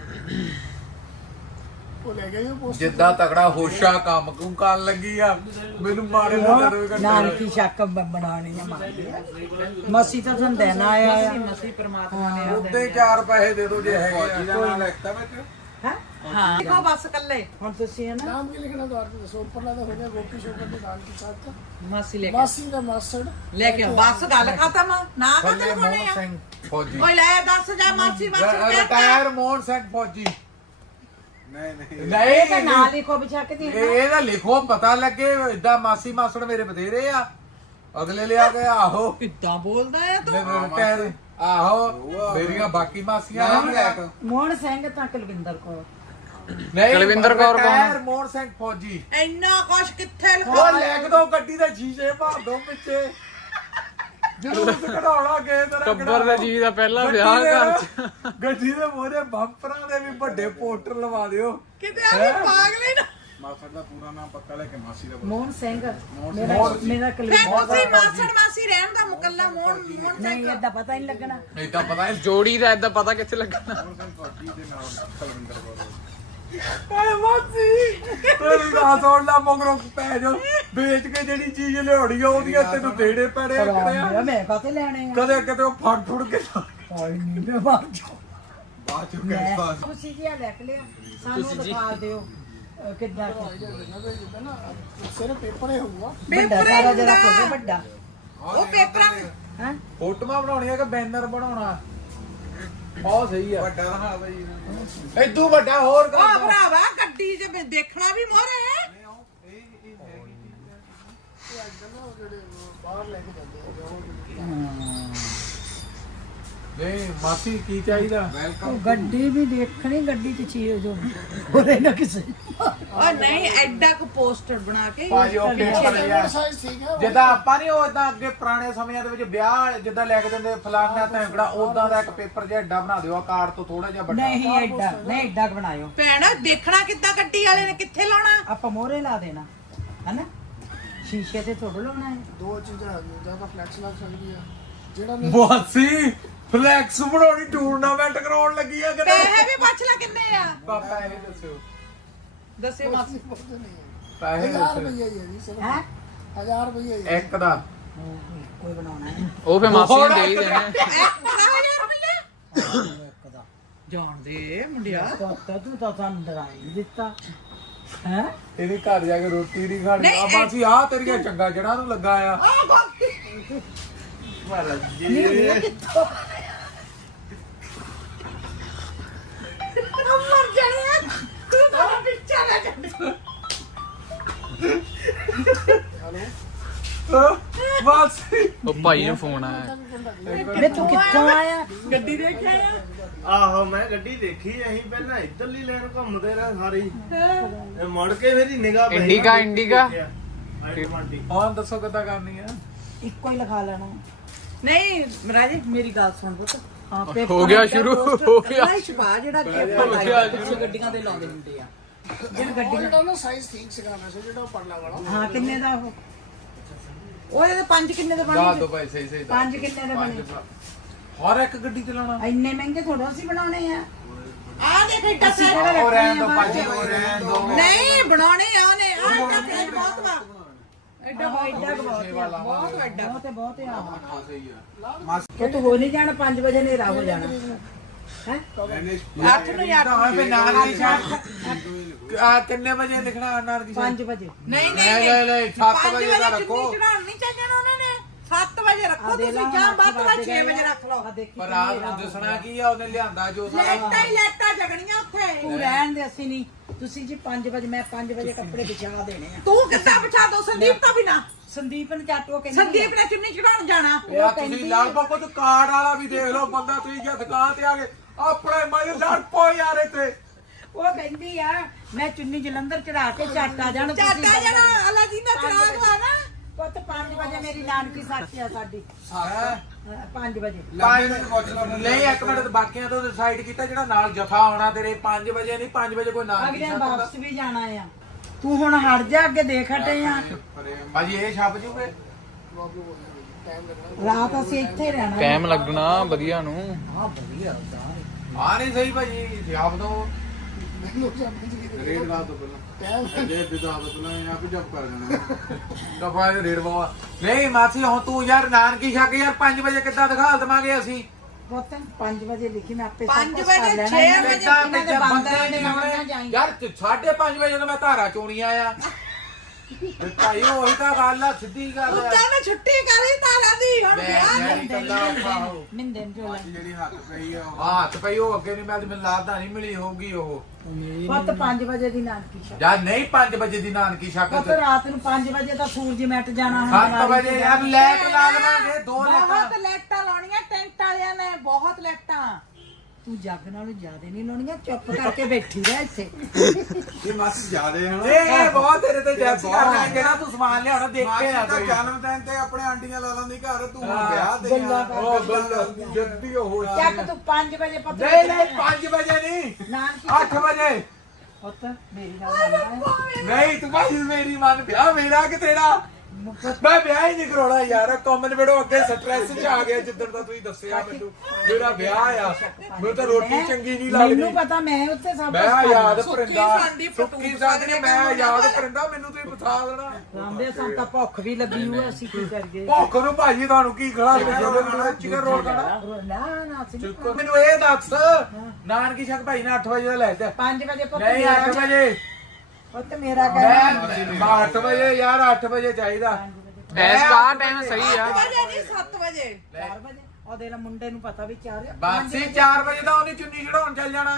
E: ਉਹ ਲੈ ਗਏ ਉਹ ਪੋਸਟ
B: ਜਿੱਦਾਂ ਤਗੜਾ ਹੋਸ਼ਾ ਕੰਮ ਕੁਮ ਕਰਨ ਲੱਗੀ ਆ ਮੈਨੂੰ ਮਾਰੇ ਮੋਟੇ ਵੀ
D: ਨਾਨਕੀ ਸ਼ੱਕ ਬ- ਬਣਾਉਣੀ ਆ ਮਾਰੀ ਮਸੀ ਤਾਂ ਤੁਹਾਨੂੰ ਦੇਣਾ ਆਇਆ ਆ
C: ਮਸੀ ਪ੍ਰਮਾਤਮਾ ਨੇ ਆ
B: ਉੱਤੇ ਚਾਰ ਪੈਸੇ ਦੇ ਦੋ ਜੇ ਹੈਗੇ ਆ ਕੋਈ ਲਿਖਤਾ ਵਿੱਚ
D: ਹੈਂ?
C: ਹਾਂ ਦੇਖੋ ਬਸ ਕੱਲੇ
D: ਹੁਣ ਤੁਸੀਂ ਹੈ ਨਾ
E: ਨਾਮ ਕੀ ਲਿਖਣਾ ਦੁਆਰ ਤੇ ਦੱਸੋ। ਉੱਪਰਲਾ ਤਾਂ ਹੋ ਗਿਆ ਗੋਪੀ ਸ਼ੋਕਰ ਦੇ ਨਾਲ ਕੀ ਸਾਥ
C: ਮਾਸੀ ਲੈ ਕੇ
E: ਮਾਸੀ ਦਾ ਮਾਸੜ
C: ਲੈ ਕੇ ਆਓ। ਬਸ ਗੱਲ ਖਤਮ ਨਾ
B: ਥੱਲੇ
C: ਕਦੇ
B: ਮੋਹਨ
C: ਬਣੇ ਆ
B: ਸਿੰਘ ਫੌਜੀ
C: ਓਏ ਲੈ ਦੱਸ ਜਾ ਮਾਸੀ ਮਾਸੀ ਕਹਿ
B: ਰਿਟਾਇਰ ਮੋਹਨ ਸਿੰਘ ਫੌਜੀ ਨਹੀਂ ਨਹੀਂ
D: ਇਹ ਤਾਂ
B: ਨਹੀਂ
D: ਨਾਂ ਲਿਖੋ ਵਿਚਾਕ ਦੀ
B: ਇਹ ਇਹਦਾ ਲਿਖੋ ਪਤਾ ਲੱਗੇ ਇਦਾਂ ਮਾਸੀ ਮਾਸੜ ਮੇਰੇ ਬਥੇਰੇ ਆ ਅਗਲੇ ਲਿਆ ਕੇ ਆਹੋ
C: ਕਿੱਦਾਂ ਬੋਲਦਾ ਆ ਤੂੰ
B: ਰਿਟਾਇਰ ਆਹੋ ਮੇਰੀਆਂ ਬਾਕੀ ਮਾਸੀਆਂ ਆ
D: ਮੋਹਨ ਸਿੰਘ ਤਾਂ ਕੁਲਵਿੰਦਰ ਕੌਰ
B: ਨਹੀਂ
G: ਕੁਲਵਿੰਦਰ ਕੌਰ ਕੌਣ?
B: ਰਿਟਾਇਰ ਮੋਹਨ ਸਿੰਘ ਫੌਜੀ
C: ਇੰਨਾ ਕੁਛ ਕਿੱਥੇ
B: ਉਹ
C: ਲਿਖਾ
B: ਲੈ ਕੇ ਦੋ ਗੱਡੀ ਦੇ ਸ਼ੀਸ਼ੇ ਭਰ ਦੋ ਪਿੱਛੇ ਜਰੂਰ ਕਢਾਉਣਾ ਗਏ ਤੇਰਾ
G: ਟੱਬਰ ਦੇ ਜੀ ਦਾ ਪਹਿਲਾ ਵਿਆਹ ਘਰ ਚ
B: ਗੱਡੀ ਦੇ ਮੋਹਰੇ ਬੰਪਰਾਂ ਦੇ ਵੀ ਵੱਡੇ ਪੋਸਟਰ ਲਵਾ ਦਿਓ
C: ਕਿਤੇ ਆ ਵੀ ਪਾਗਲੇ ਨਾ
B: ਮਾਸੜ ਦਾ ਪੂਰਾ ਨਾਮ ਪੱਕਾ ਲੈ ਕੇ ਮਾਸੀ ਦਾ
D: ਮੋਹਨ ਸਿੰਘ ਮੇਰਾ ਮੇਰਾ
C: ਫੇਰ
D: ਕੁਲਵਿੰਦਰ
C: ਤੁਸੀਂ ਮਾਸੜ ਮਾਸੀ ਰਹਿਣ ਦਾ ਮੁਕੱਲਾ ਮੋਹਨ ਮੋਹਨ
D: ਨਹੀਂ ਏਦਾਂ ਪਤਾ ਹੀ ਨਹੀਂ ਲੱਗਣਾ
B: ਨਹੀਂ ਤਾਂ ਪਤਾ ਹੈ
G: ਜੋੜੀ ਦਾ ਏਦਾਂ ਪਤਾ ਕਿੱਥੇ ਲੱਗਣਾ
B: ਫੌਜੀ ਦੇ ਨਾਲ ਕਲਵਿੰਦਰ ਕੋਲ ਐ ਮਾਸੀ ਤੇਰੀ ਗੱਲ ਸੁਣ ਲਾ ਮਗਰੋਂ ਪੈ ਜਾ ਵੇਚ ਕੇ ਜਿਹੜੀ ਚੀਜ਼ ਲਿਆਉਣੀ ਆ ਉਹਦੀਆਂ ਤੈਨੂੰ ਦੇਣੇ ਪੈਣੇ ਆ ਕਰਿਆ
D: ਮੇਰਾ ਮੈਂ ਕਾਤੇ ਲੈਣੇ ਆ
B: ਕਦੇ ਕਿਤੇ ਉਹ ਫੜ ਫੁੜ ਕੇ
D: ਹਾਏ ਨਹੀਂ ਮੈਂ ਬਾਹਰ ਜਾ
B: ਬਾਅਦ ਚ ਕਿਹੜਾ
D: ਤੁਸੀਂ ਜੀ ਆ ਲਿਖ ਲਿਆ ਸਾਨੂੰ ਦਿਖਾ ਦਿਓ ਅਹ ਕਿੱਦਾਂ
E: ਜਿੱਦਾਂ ਨਾ ਸਿਰ ਪੇਪਰ ਹੀ ਹੋਊਗਾ।
D: ਵੱਡਾ ਸਾਰਾ ਜਿਹੜਾ ਕੋਈ ਵੱਡਾ
C: ਉਹ ਪੇਪਰਾਂ
D: ਹੈ
B: ਫੋਟੋਆਂ ਬਣਾਉਣੀਆਂ ਕਿ ਬੈਨਰ ਬਣਾਉਣਾ ਉਹ ਸਹੀ ਆ ਵੱਡਾ ਰਹਾ ਬਈ ਇਦੋਂ ਵੱਡਾ ਹੋਰ
C: ਉਹ
B: ਕਰ
C: ਭਰਾਵਾ ਗੱਡੀ 'ਚ ਮੈਂ ਦੇਖਣਾ ਵੀ ਮੋਰੇ
E: ਬਾਹਰ ਲੈ ਕੇ ਜਾਂਦੇ ਆ
B: ਨਹੀਂ ਮਾਸੀ ਕੀ ਚਾਹੀਦਾ
D: ਉਹ ਗੱਡੀ ਵੀ ਦੇਖਣੀ ਗੱਡੀ ਚ ਚੀਜ਼ ਜੋ ਹੋਰੇ ਨਾ ਕਿਸੇ
C: ਓ ਨਹੀਂ ਐਡਾ ਕੁ ਪੋਸਟਰ ਬਣਾ ਕੇ
B: ਭਾਜੀ ਉਹ ਪੇਪਰ ਯਾਰ
E: ਸਾਈਜ਼ ਠੀਕ ਹੈ।
B: ਜਿੱਦਾਂ ਆਪਾਂ ਨਹੀਂ ਉਹ ਇਦਾਂ ਅੱਗੇ ਪੁਰਾਣੇ ਸਮਿਆਂ ਦੇ ਵਿੱਚ ਵਿਆਹ ਜਿੱਦਾਂ ਲੈ ਕੇ ਦਿੰਦੇ ਫਲਾਨਾ ਧੈਂਕੜਾ ਉਦਾਂ ਦਾ ਇੱਕ ਪੇਪਰ ਜਿਹਾ ਐਡਾ ਬਣਾ ਦਿਓ ਆਕਾਰ ਤੋਂ ਥੋੜਾ ਜਿਹਾ ਵੱਡਾ
D: ਨਹੀਂ ਐਡਾ ਨਹੀਂ ਐਡਾ ਕੁ ਬਣਾਇਓ
C: ਭੈਣਾ ਦੇਖਣਾ ਕਿੱਦਾਂ ਗੱਡੀ ਵਾਲੇ ਨੇ ਕਿੱਥੇ ਲਾਉਣਾ
D: ਆਪਾਂ ਮੋਹਰੇ ਲਾ ਦੇਣਾ ਹਨਾ ਸ਼ੀਸ਼ੇ ਤੇ ਥੋੜਾ ਲਾਉਣਾ ਹੈ
E: ਦੋ ਚੀਜ਼ਾਂ ਆ ਗਈਆਂ ਜਾਂ ਤਾਂ ਫਲੈਕਸ ਲੱਗ ਸਕਦੀ ਆ ਜਿਹੜਾ ਨਹੀਂ
B: ਮਾਸੀ ਫਲੈਕਸ ਬਣਾਉਣੀ ਟੂਰਨਾਮੈਂਟ ਕਰਾਉਣ ਲੱਗੀ ਆ ਕਿਤੇ
C: ਪੈਸੇ ਵੀ ਪੁੱਛ ਲੈ ਕਿੰਨੇ ਆ
B: ਪਾਪਾ ਇਹ ਦੱਸਿਓ
C: ਦੱਸੇ ਮਾਸੀ
E: ਪੁੱਛਦੇ ਨਹੀਂ ਹੈ।
B: ਪੈਸੇ
E: ਹਜ਼ਾਰ
B: ਦੱਸਿਓ
E: ਰੁਪਈਆ ਹੀ ਹੈ ਜੀ ਸਿਰਫ
D: ਹੈ
E: ਹਜ਼ਾਰ ਰੁਪਈਆ ਹੀ ਹੈ।
B: ਇੱਕ ਦਾ
D: ਕੋਈ ਬਣਾਉਣਾ ਹੈ
G: ਉਹ ਫੇ ਮਾਸੀ ਨੇ ਦੇ ਹੀ ਦੇਣੇ
C: ਹਜ਼ਾਰ ਰੁਪਏ
D: ਇੱਕ ਦਾ
C: ਜਾਣਦੇ ਮੁੰਡਿਆ
D: ਤਾਂ ਤੂੰ ਤਾਂ ਸਾਨੂੰ ਡਰਾਈ ਦਿੱਤਾ ਹੈ
B: ਇਹਦੀ ਘਰ ਜਾ ਕੇ ਰੋਟੀ ਨਹੀਂ ਖਾਣੀ
C: ਨਹੀਂ,
B: ਆ ਮਾਸੀ ਆ ਤੇਰੀਆਂ ਚੰਗਾ ਜੜਾਂ ਨੂੰ ਲੱਗਾ ਆ
C: ਮਰ ਜਾਣਿਆ ਤੂੰ ਤਾਂ ਪਿੱਛਾ ਲੈ ਜਾ
B: ਮਾਸੀ
G: ਉਹ ਭਾਈ ਨੂੰ ਫੋਨ ਆਇਆ
D: ਵੇ ਤੂੰ ਕਿੱਥੋਂ ਆਇਆ
C: ਗੱਡੀ ਦੇਖਿਆ ਆ
H: ਆਹੋ ਮੈਂ ਗੱਡੀ ਦੇਖੀ ਅਸੀਂ ਪਹਿਲਾਂ ਇੱਧਰਲੀ ਲੈਣ ਘੁੰਮਦੇ ਰਹੇ ਸਾਰੀ ਤੇ ਮੁੜ ਕੇ ਮੇਰੀ ਨਿਗਾਹ ਪਈ
G: ਇੰਡੀਕਾ ਇੰਡੀਕਾ
B: ਹੁਣ ਦੱਸੋ ਕਿੱਦਾਂ ਕਰਨੀ ਆ
D: ਇੱਕੋ ਹੀ ਲਿਖਾ ਲੈਣਾ
C: ਨਹੀਂ ਰਾਜੇ ਮੇਰੀ ਗੱਲ ਸੁਣ ਪੁੱਤ
D: ਹਾਂ
G: ਹੋ ਗਿਆ ਸ਼ੁਰੂ ਹੋ ਗਿਆ
C: ਨਹੀਂ ਛਪਾ ਜਿਹੜਾ ਪੇਪਰ ਲਾਇਆ ਪਿੱਛੇ ਗੱਡੀਆਂ ਦੇ ਲਾਉਂਦੇ ਹੁੰਦੇ ਆ
D: ਜਿਹੜੀ
E: ਉਹ ਜਿਹੜਾ ਨਾ ਸਾਈਜ਼ ਠੀਕ ਸੀਗਾ ਵੈਸੇ ਜਿਹੜਾ ਉਹ ਪਰਲਾ ਵਾਲਾ
D: ਹਾਂ ਕਿੰਨੇ ਦਾ ਉਹ
C: ਉਹ ਇਹਦੇ ਪੰਜ ਕਿੰਨੇ ਦੇ
B: ਦੱਸ
C: ਬਣੇ
B: ਦੋ ਭਾਈ ਸਹੀ ਸਹੀ
D: ਪੰਜ ਕਿੰਨੇ ਦੇ ਬਣੇ
B: ਹਰ ਇੱਕ ਗੱਡੀ ਚਲਾਉਣਾ
D: ਇੰਨੇ ਮਹਿੰਗੇ ਥੋੜਾ ਅਸੀਂ ਬਣਾਉਣੇ ਆ
C: ਆ ਦੇਖ ਇੱਡਾ
D: ਅਸੀਂ
C: ਸਾਈਜ਼
D: ਕਿਹੜਾ
B: ਉਹ ਰਹਿਣ
D: ਰੱਖਣੇ
B: ਦੋ
D: ਆ
B: ਭਾਜੀ
D: ਬਾਅਦ
B: ਉਹ ਰਹਿਣ ਦੋ
C: ਨਹੀਂ ਬਣਾਉਣੇ ਆ ਉਹਨੇ ਆ ਇੱਡਾ ਸਾਈਜ਼ ਬਹੁਤ ਵਾ ਐਡਾ
D: ਚ। ਐਡਾ ਕੁ ਬਹੁਤ ਆ।
C: ਬਹੁਤ ਵੱਡਾ
D: ਬਹੁਤ ਹੈ ਬਹੁਤ ਆ
B: ਹਾਂ ਸਹੀ ਆ
D: ਕਿ ਤੂੰ ਹੋ ਨਹੀਂ ਜਾਣਾ ਪੰਜ ਵਜੇ ਹਨੇਰਾ ਹੋ ਜਾਣਾ ਹੈ
C: ਅੱਠ ਨੂੰ ਯਾਰ
B: ਹਾਂ ਫੇ ਨਾਲ ਦੀ ਸ਼ਾਟ ਆ ਕਿੰਨੇ ਵਜੇ ਲਿਖਣਾ ਨਾਲ ਦੀ
D: ਪੰਜ ਵਜੇ
C: ਨਹੀਂ
B: ਨਹੀਂ
C: ਨਹੀਂ
B: ਨਹੀਂ ਨਹੀਂ ਸੱਤ
C: ਪੰਜ
B: ਵਜੇ ਦਾ
C: ਵਜੇ
B: ਰੱਖੋ
C: ਚੁੰਨੀ ਚੜਾਉਣ ਨਹੀਂ ਚਾਹੀਦਾ ਉਹਨਾਂ ਨੇ ਸੱਤ ਵਜੇ ਰੱਖੋ ਤੁਸੀਂ ਜਾਂ ਵੱਧ ਤੋਂ ਵੱਧ ਛੇ ਵਜੇ ਰੱਖ ਲਓ।
D: ਆ ਦੇਖੀ
A: ਪਰ ਰਾਤ ਨੂੰ ਦਿਸਣਾ ਕੀ ਆ ਉਹਨੇ ਲਿਆਂਦਾ ਜੋ ਸਾਰਾ
C: ਲੈਟਾਂ ਹੀ ਲੈਟਾਂ ਜਗਣੀਆਂ ਉੱਥੇ।
D: ਤੂੰ ਰਹਿਣ ਦੇ, ਅਸੀਂ ਨਹੀਂ, ਤੁਸੀਂ ਜੀ ਪੰਜ ਵਜੇ, ਮੈਂ ਪੰਜ ਵਜੇ ਕੱਪੜੇ ਵਿਛਾ ਦੇਣੇ ਆ।
C: ਤੂੰ ਕਿੱਦਾਂ ਬਿਠਾ ਦੋ ਸੰਦੀਪ ਤੋਂ ਬਿਨਾ?
D: ਸੰਦੀਪ ਨੇ ਚਾਟੋ ਕਹਿੰਦੀ
C: ਸੰਦੀਪ ਨੇ ਚੁੰਨੀ ਚੜਾਉਣ ਜਾਣਾ।
A: ਯਾ ਤੁਸੀਂ ਲੜ ਪੋ ਕੁਝ ਕਾਰਡ ਵਾਲਾ ਵੀ ਦੇਖ ਲਓ ਬੰਦਾ ਤੁਸੀਂ ਜੇ ਦੁਕਾਨ ਤੇ ਆ ਕੇ ਆਪਣੇ ਮੈਂ ਲੜ ਪੋ ਯਾਰ ਇੱਥੇ।
D: ਉਹ ਕਹਿੰਦੀ ਆ ਮੈਂ ਚੁੰਨੀ ਜਲੰਧਰ ਚੜਾ ਕੇ ਚਾਟਾ ਜਾਣ।
C: ਚਾਟਾ ਜਿਹੜਾ ਅਲਾ ਜੀ ਦਾ ਚਰਾਗ ਵਾ ਨਾ,
D: ਪੁੱਤ ਪੰਜ ਵਜੇ ਮੇਰੀ ਨਾਨਕੀ ਸਾਥੀ ਆ ਸਾਡੀ,
A: ਹਾਂ
D: ਪੰਜ ਵਜੇ।
A: ਪੰਜ ਨਹੀਂ ਇੱਕ ਮਿੰਟ ਬਾਕੀਆਂ ਤੋਂ ਡਿਸਾਈਡ ਕੀਤਾ ਜਿਹੜਾ ਨਾਲ ਜਥਾ ਆਉਣਾ ਤੇਰੇ ਪੰਜ ਵਜੇ ਨਹੀਂ ਪੰਜ ਵਜੇ ਕੋਈ ਨਾਲ
D: ਅਗਲੇ ਵਾਪਸ ਵੀ ਜਾਣਾ ਆ। ਤੂੰ ਹੁਣ ਹਟ ਜਾ, ਅੱਗੇ ਦੇਖ ਹਟੇ ਆ।
A: ਭਾਜੀ ਇਹ ਛੱਪ ਜੂਗੇ
D: ਰਾਤ ਅਸੀਂ ਇੱਥੇ ਰਹਿਣਾ।
G: ਟਾਈਮ ਲੱਗਣਾ ਵਧੀਆ ਨੂੰ।
D: ਹਾਂ ਵਧੀਆ
A: ਆ ਨਹੀਂ ਸਹੀ ਭਾਜੀ ਛਾਪ ਦੋ
B: ਰੇਡ ਲਾ ਦੋ ਪਹਿਲਾਂ ਜੇ ਬਿਦਾ ਦੋ ਪਹਿਲਾਂ ਇਹਨਾਂ ਵੀ ਜੱਪ ਕਰ ਦੇਣਾ
A: ਦਫਾ ਇਹ ਰੇਡ ਬਾਵਾ ਨਹੀਂ ਮਾਸੀ ਹੁਣ ਤੂੰ ਯਾਰ ਨਾਨਕੀ ਛੱਕ ਯਾਰ ਪੰਜ ਵਜੇ ਕਿੱਦਾਂ ਦਿਖਾ ਦਵਾਂਗੇ ਅਸੀਂ।
D: ਪੁੱਤ ਪੰਜ ਵਜੇ ਲਿਖੀ ਮੈਂ ਆਪੇ
C: ਪੰਜ
D: ਸਭ ਕੁਛ ਕਰ
C: ਵਜੇ,
D: ਲੈਣਾ।
C: ਛੇ
D: ਇਹਨਾਂ ਦੇ
C: ਵਜੇ
D: ਇਹਨਾਂ ਦੇ ਬੰਦਿਆਂ ਦੇ ਨਾਲ ਨਾ ਜਾਈਂ।
A: ਯਾਰ ਸਾਢੇ ਪੰਜ ਵਜੇ ਜਦੋਂ ਮੈਂ ਧਾਰਾ ਚੋਣੀਆਂ ਆ ਤੇ ਭਾਈ ਉਹੀ ਤਾਂ ਗੱਲ ਆ ਸਿੱਧੀ ਗੱਲ ਆ।
C: ਉੱਤੇ ਮੈਂ ਛੁੱਟੀ ਕਰੀ ਤਾਰਾ ਦੀ ਹੁਣ
A: ਮੈਂ
C: ਵਿਆਹ
A: ਮੈਂ
C: ਨਹੀਂ।
A: ਕੱਲਾ ਔਖਾ ਹੋ
D: ਮਿੰਦੇ ਨੂੰ ਜੋ
B: ਜਿਹੜੀ ਹੱਥ ਪਈ ਆ ਉਹ
A: ਹਾਂ ਤੇ ਭਾਈ ਉਹ ਅੱਗੇ ਨਹੀਂ ਮਿਲਦੀ ਮੈਨੂੰ ਲੱਗਦਾ ਨਹੀਂ ਮਿਲੀ ਹੋਊਗੀ ਉਹ
D: ਪੁੱਤ ਪੰਜ ਵਜੇ ਦੀ ਨਾਨਕੀ ਛੱਕ।
A: ਜਾਂ ਨਹੀਂ ਪੰਜ ਵਜੇ ਦੀ ਨਾਨਕੀ ਛੱਕ
D: ਪੁੱਤ ਰਾਤ ਨੂੰ ਪੰਜ ਵਜੇ ਤਾਂ ਸੂਰਜ ਮਿਟ ਜਾਣਾ ਹੁਣ।
A: ਸੱਤ
D: ਦੀਵਾਲੀ
A: ਵਜੇ
D: ਤੇ
A: ਯਾਰ ਲੈਟ ਲਾ ਲਵਾਂਗੇ ਦੋ ਲੈਟਾਂ
C: ਬਹੁਤ ਲੈਟਾਂ ਲਾਉਣੀਆਂ ਟੈਂਟ ਵਾਲਿਆਂ ਨੇ, ਬਹੁਤ ਲੈਟਾਂ।
D: ਤੂੰ ਜੱਗ ਨਾਲੋਂ ਜ਼ਿਆਦਾ ਨਹੀਂ ਲਾਉਣੀਆਂ, ਚੁੱਪ ਕਰਕੇ ਬੈਠੀ ਰਹਿ ਇੱਥੇ।
B: ਇਹ ਮਾਸੀ ਜ਼ਿਆਦੇ ਹਨ
A: ਇਹ ਬਹੁਤ ਤੇਰੇ ਤੇ ਜੈਸੀ ਕਰਨਾ ਜਿਹੜਾ ਤੂੰ ਸਮਾਨ ਲਿਆਉਣਾ ਦੇਖ ਕੇ ਆ
B: ਮਾਸੀ
A: ਕੋਈ
B: ਦਾ ਜਨਮ ਦਿਨ ਤੇ ਆਪਣੇ ਆਂਟੀਆਂ ਲਾ ਲੈਂਦੀ ਘਰ ਤੂੰ
A: ਹਾਂ,
B: ਵਿਆਹ ਤੇ
D: ਗੱਲਾਂ ਕਰ-
B: ਉਹ ਗੱਲ ਜੱਦੀ ਉਹ
D: ਚੱਕ ਤੂੰ ਪੰਜ ਵਜੇ ਪੁੱਤ
A: ਨਹੀਂ ਨਹੀਂ ਪੰਜ ਵਜੇ ਨਹੀਂ
D: ਨਾਨਕੀ
A: ਅੱਠ ਵਜੇ
D: ਪੁੱਤ ਮੇਰੀ ਗੱਲ ਮੰਨਦਾ
A: ਨਹੀਂ ਤੂੰ ਭਾਈ ਮੇਰੀ ਮਨ ਵਿਆਹ ਮੇਰਾ ਕਿ ਤੇਰਾ ਮੈਂ ਵਿਆਹ ਹੀ ਨਹੀਂ ਕਰਾਉਣਾ ਯਾਰ ਕਾਮਨ ਵੀਡੀਓ ਅੱਗੇ ਸਟ੍ਰੈਸ ਚ ਆ ਗਿਆ ਜਿੱਦਣ ਦਾ ਤੁਸੀਂ ਦੱਸਿਆ ਮੈਨੂੰ ਮੇਰਾ ਵਿਆਹ ਆ ਮੈਨੂੰ ਤਾਂ ਰੋਟੀ ਚੰਗੀ ਨਹੀਂ ਲੱਗਦੀ
D: ਮੈਨੂੰ ਪਤਾ ਮੈਂ ਉੱਥੇ ਸਭ
A: ਮੈਂ
D: ਕੁਛ
A: ਯਾਦ
C: ਸੁੱਕੀ
A: ਪਰਿੰਦਾ
C: ਸਾਂਡੀ
A: ਸੁੱਕੀ ਸਾਂਡੀ ਮੈਂ ਯਾਦ ਪਰਿੰਦਾ ਮੈਨੂੰ ਤੁਸੀਂ ਬਤਾ ਦੇਣਾ
D: ਰਾਮਦੇ ਸਾਨੂੰ ਤਾਂ ਭੁੱਖ ਵੀ ਲੱਗੀ ਹੋਈ, ਅਸੀਂ ਕੀ ਕਰੀਏ।
A: ਭੁੱਖ ਨੂੰ ਭਾਜੀ ਤੁਹਾਨੂੰ ਕੀ ਖੜਾ ਚਿਕਨ ਰੋਲ ਖਾਣਾ
D: ਨਾ ਨਾ ਅਸੀਂ ਨਹੀਂ ਖਾਣਾ।
A: ਮੈਨੂੰ ਇਹ ਦੱਸ ਨਾਨਕੀ ਸ਼ੱਕ ਭਾਈ ਨੇ ਅੱਠ ਵਜੇ ਦਾ ਲੈ ਤਾ
D: ਪੰਜ ਵਜੇ ਪੁੱਤ
A: ਨਹੀਂ ਅੱਠ
D: ਮੇਰਾ-
A: ਵਜੇ
D: ਪੁੱਤ ਮੇਰਾ ਕਹਿਣਾ
A: ਮੈਂ ਅੱਠ ਵਜੇ ਯਾਰ ਅੱਠ ਵਜੇ ਚਾਹੀਦਾ
G: ਐਸ ਦਾ ਟਾਈਮ ਸਹੀ ਆ।
C: ਅੱਠ ਵਜੇ ਨਹੀਂ ਸੱਤ ਵਜੇ।
D: ਚਾਰ ਵਜੇ ਉਹਦੇ ਨਾਲ ਮੁੰਡੇ ਨੂੰ ਪਤਾ ਵੀ ਚਾਰ
A: ਬਾਸੀ ਚਾਰ ਵਜੇ ਦਾ ਉਹਨੇ ਚੁੰਨੀ ਚੜਾਉਣ ਚੱਲ ਜਾਣਾ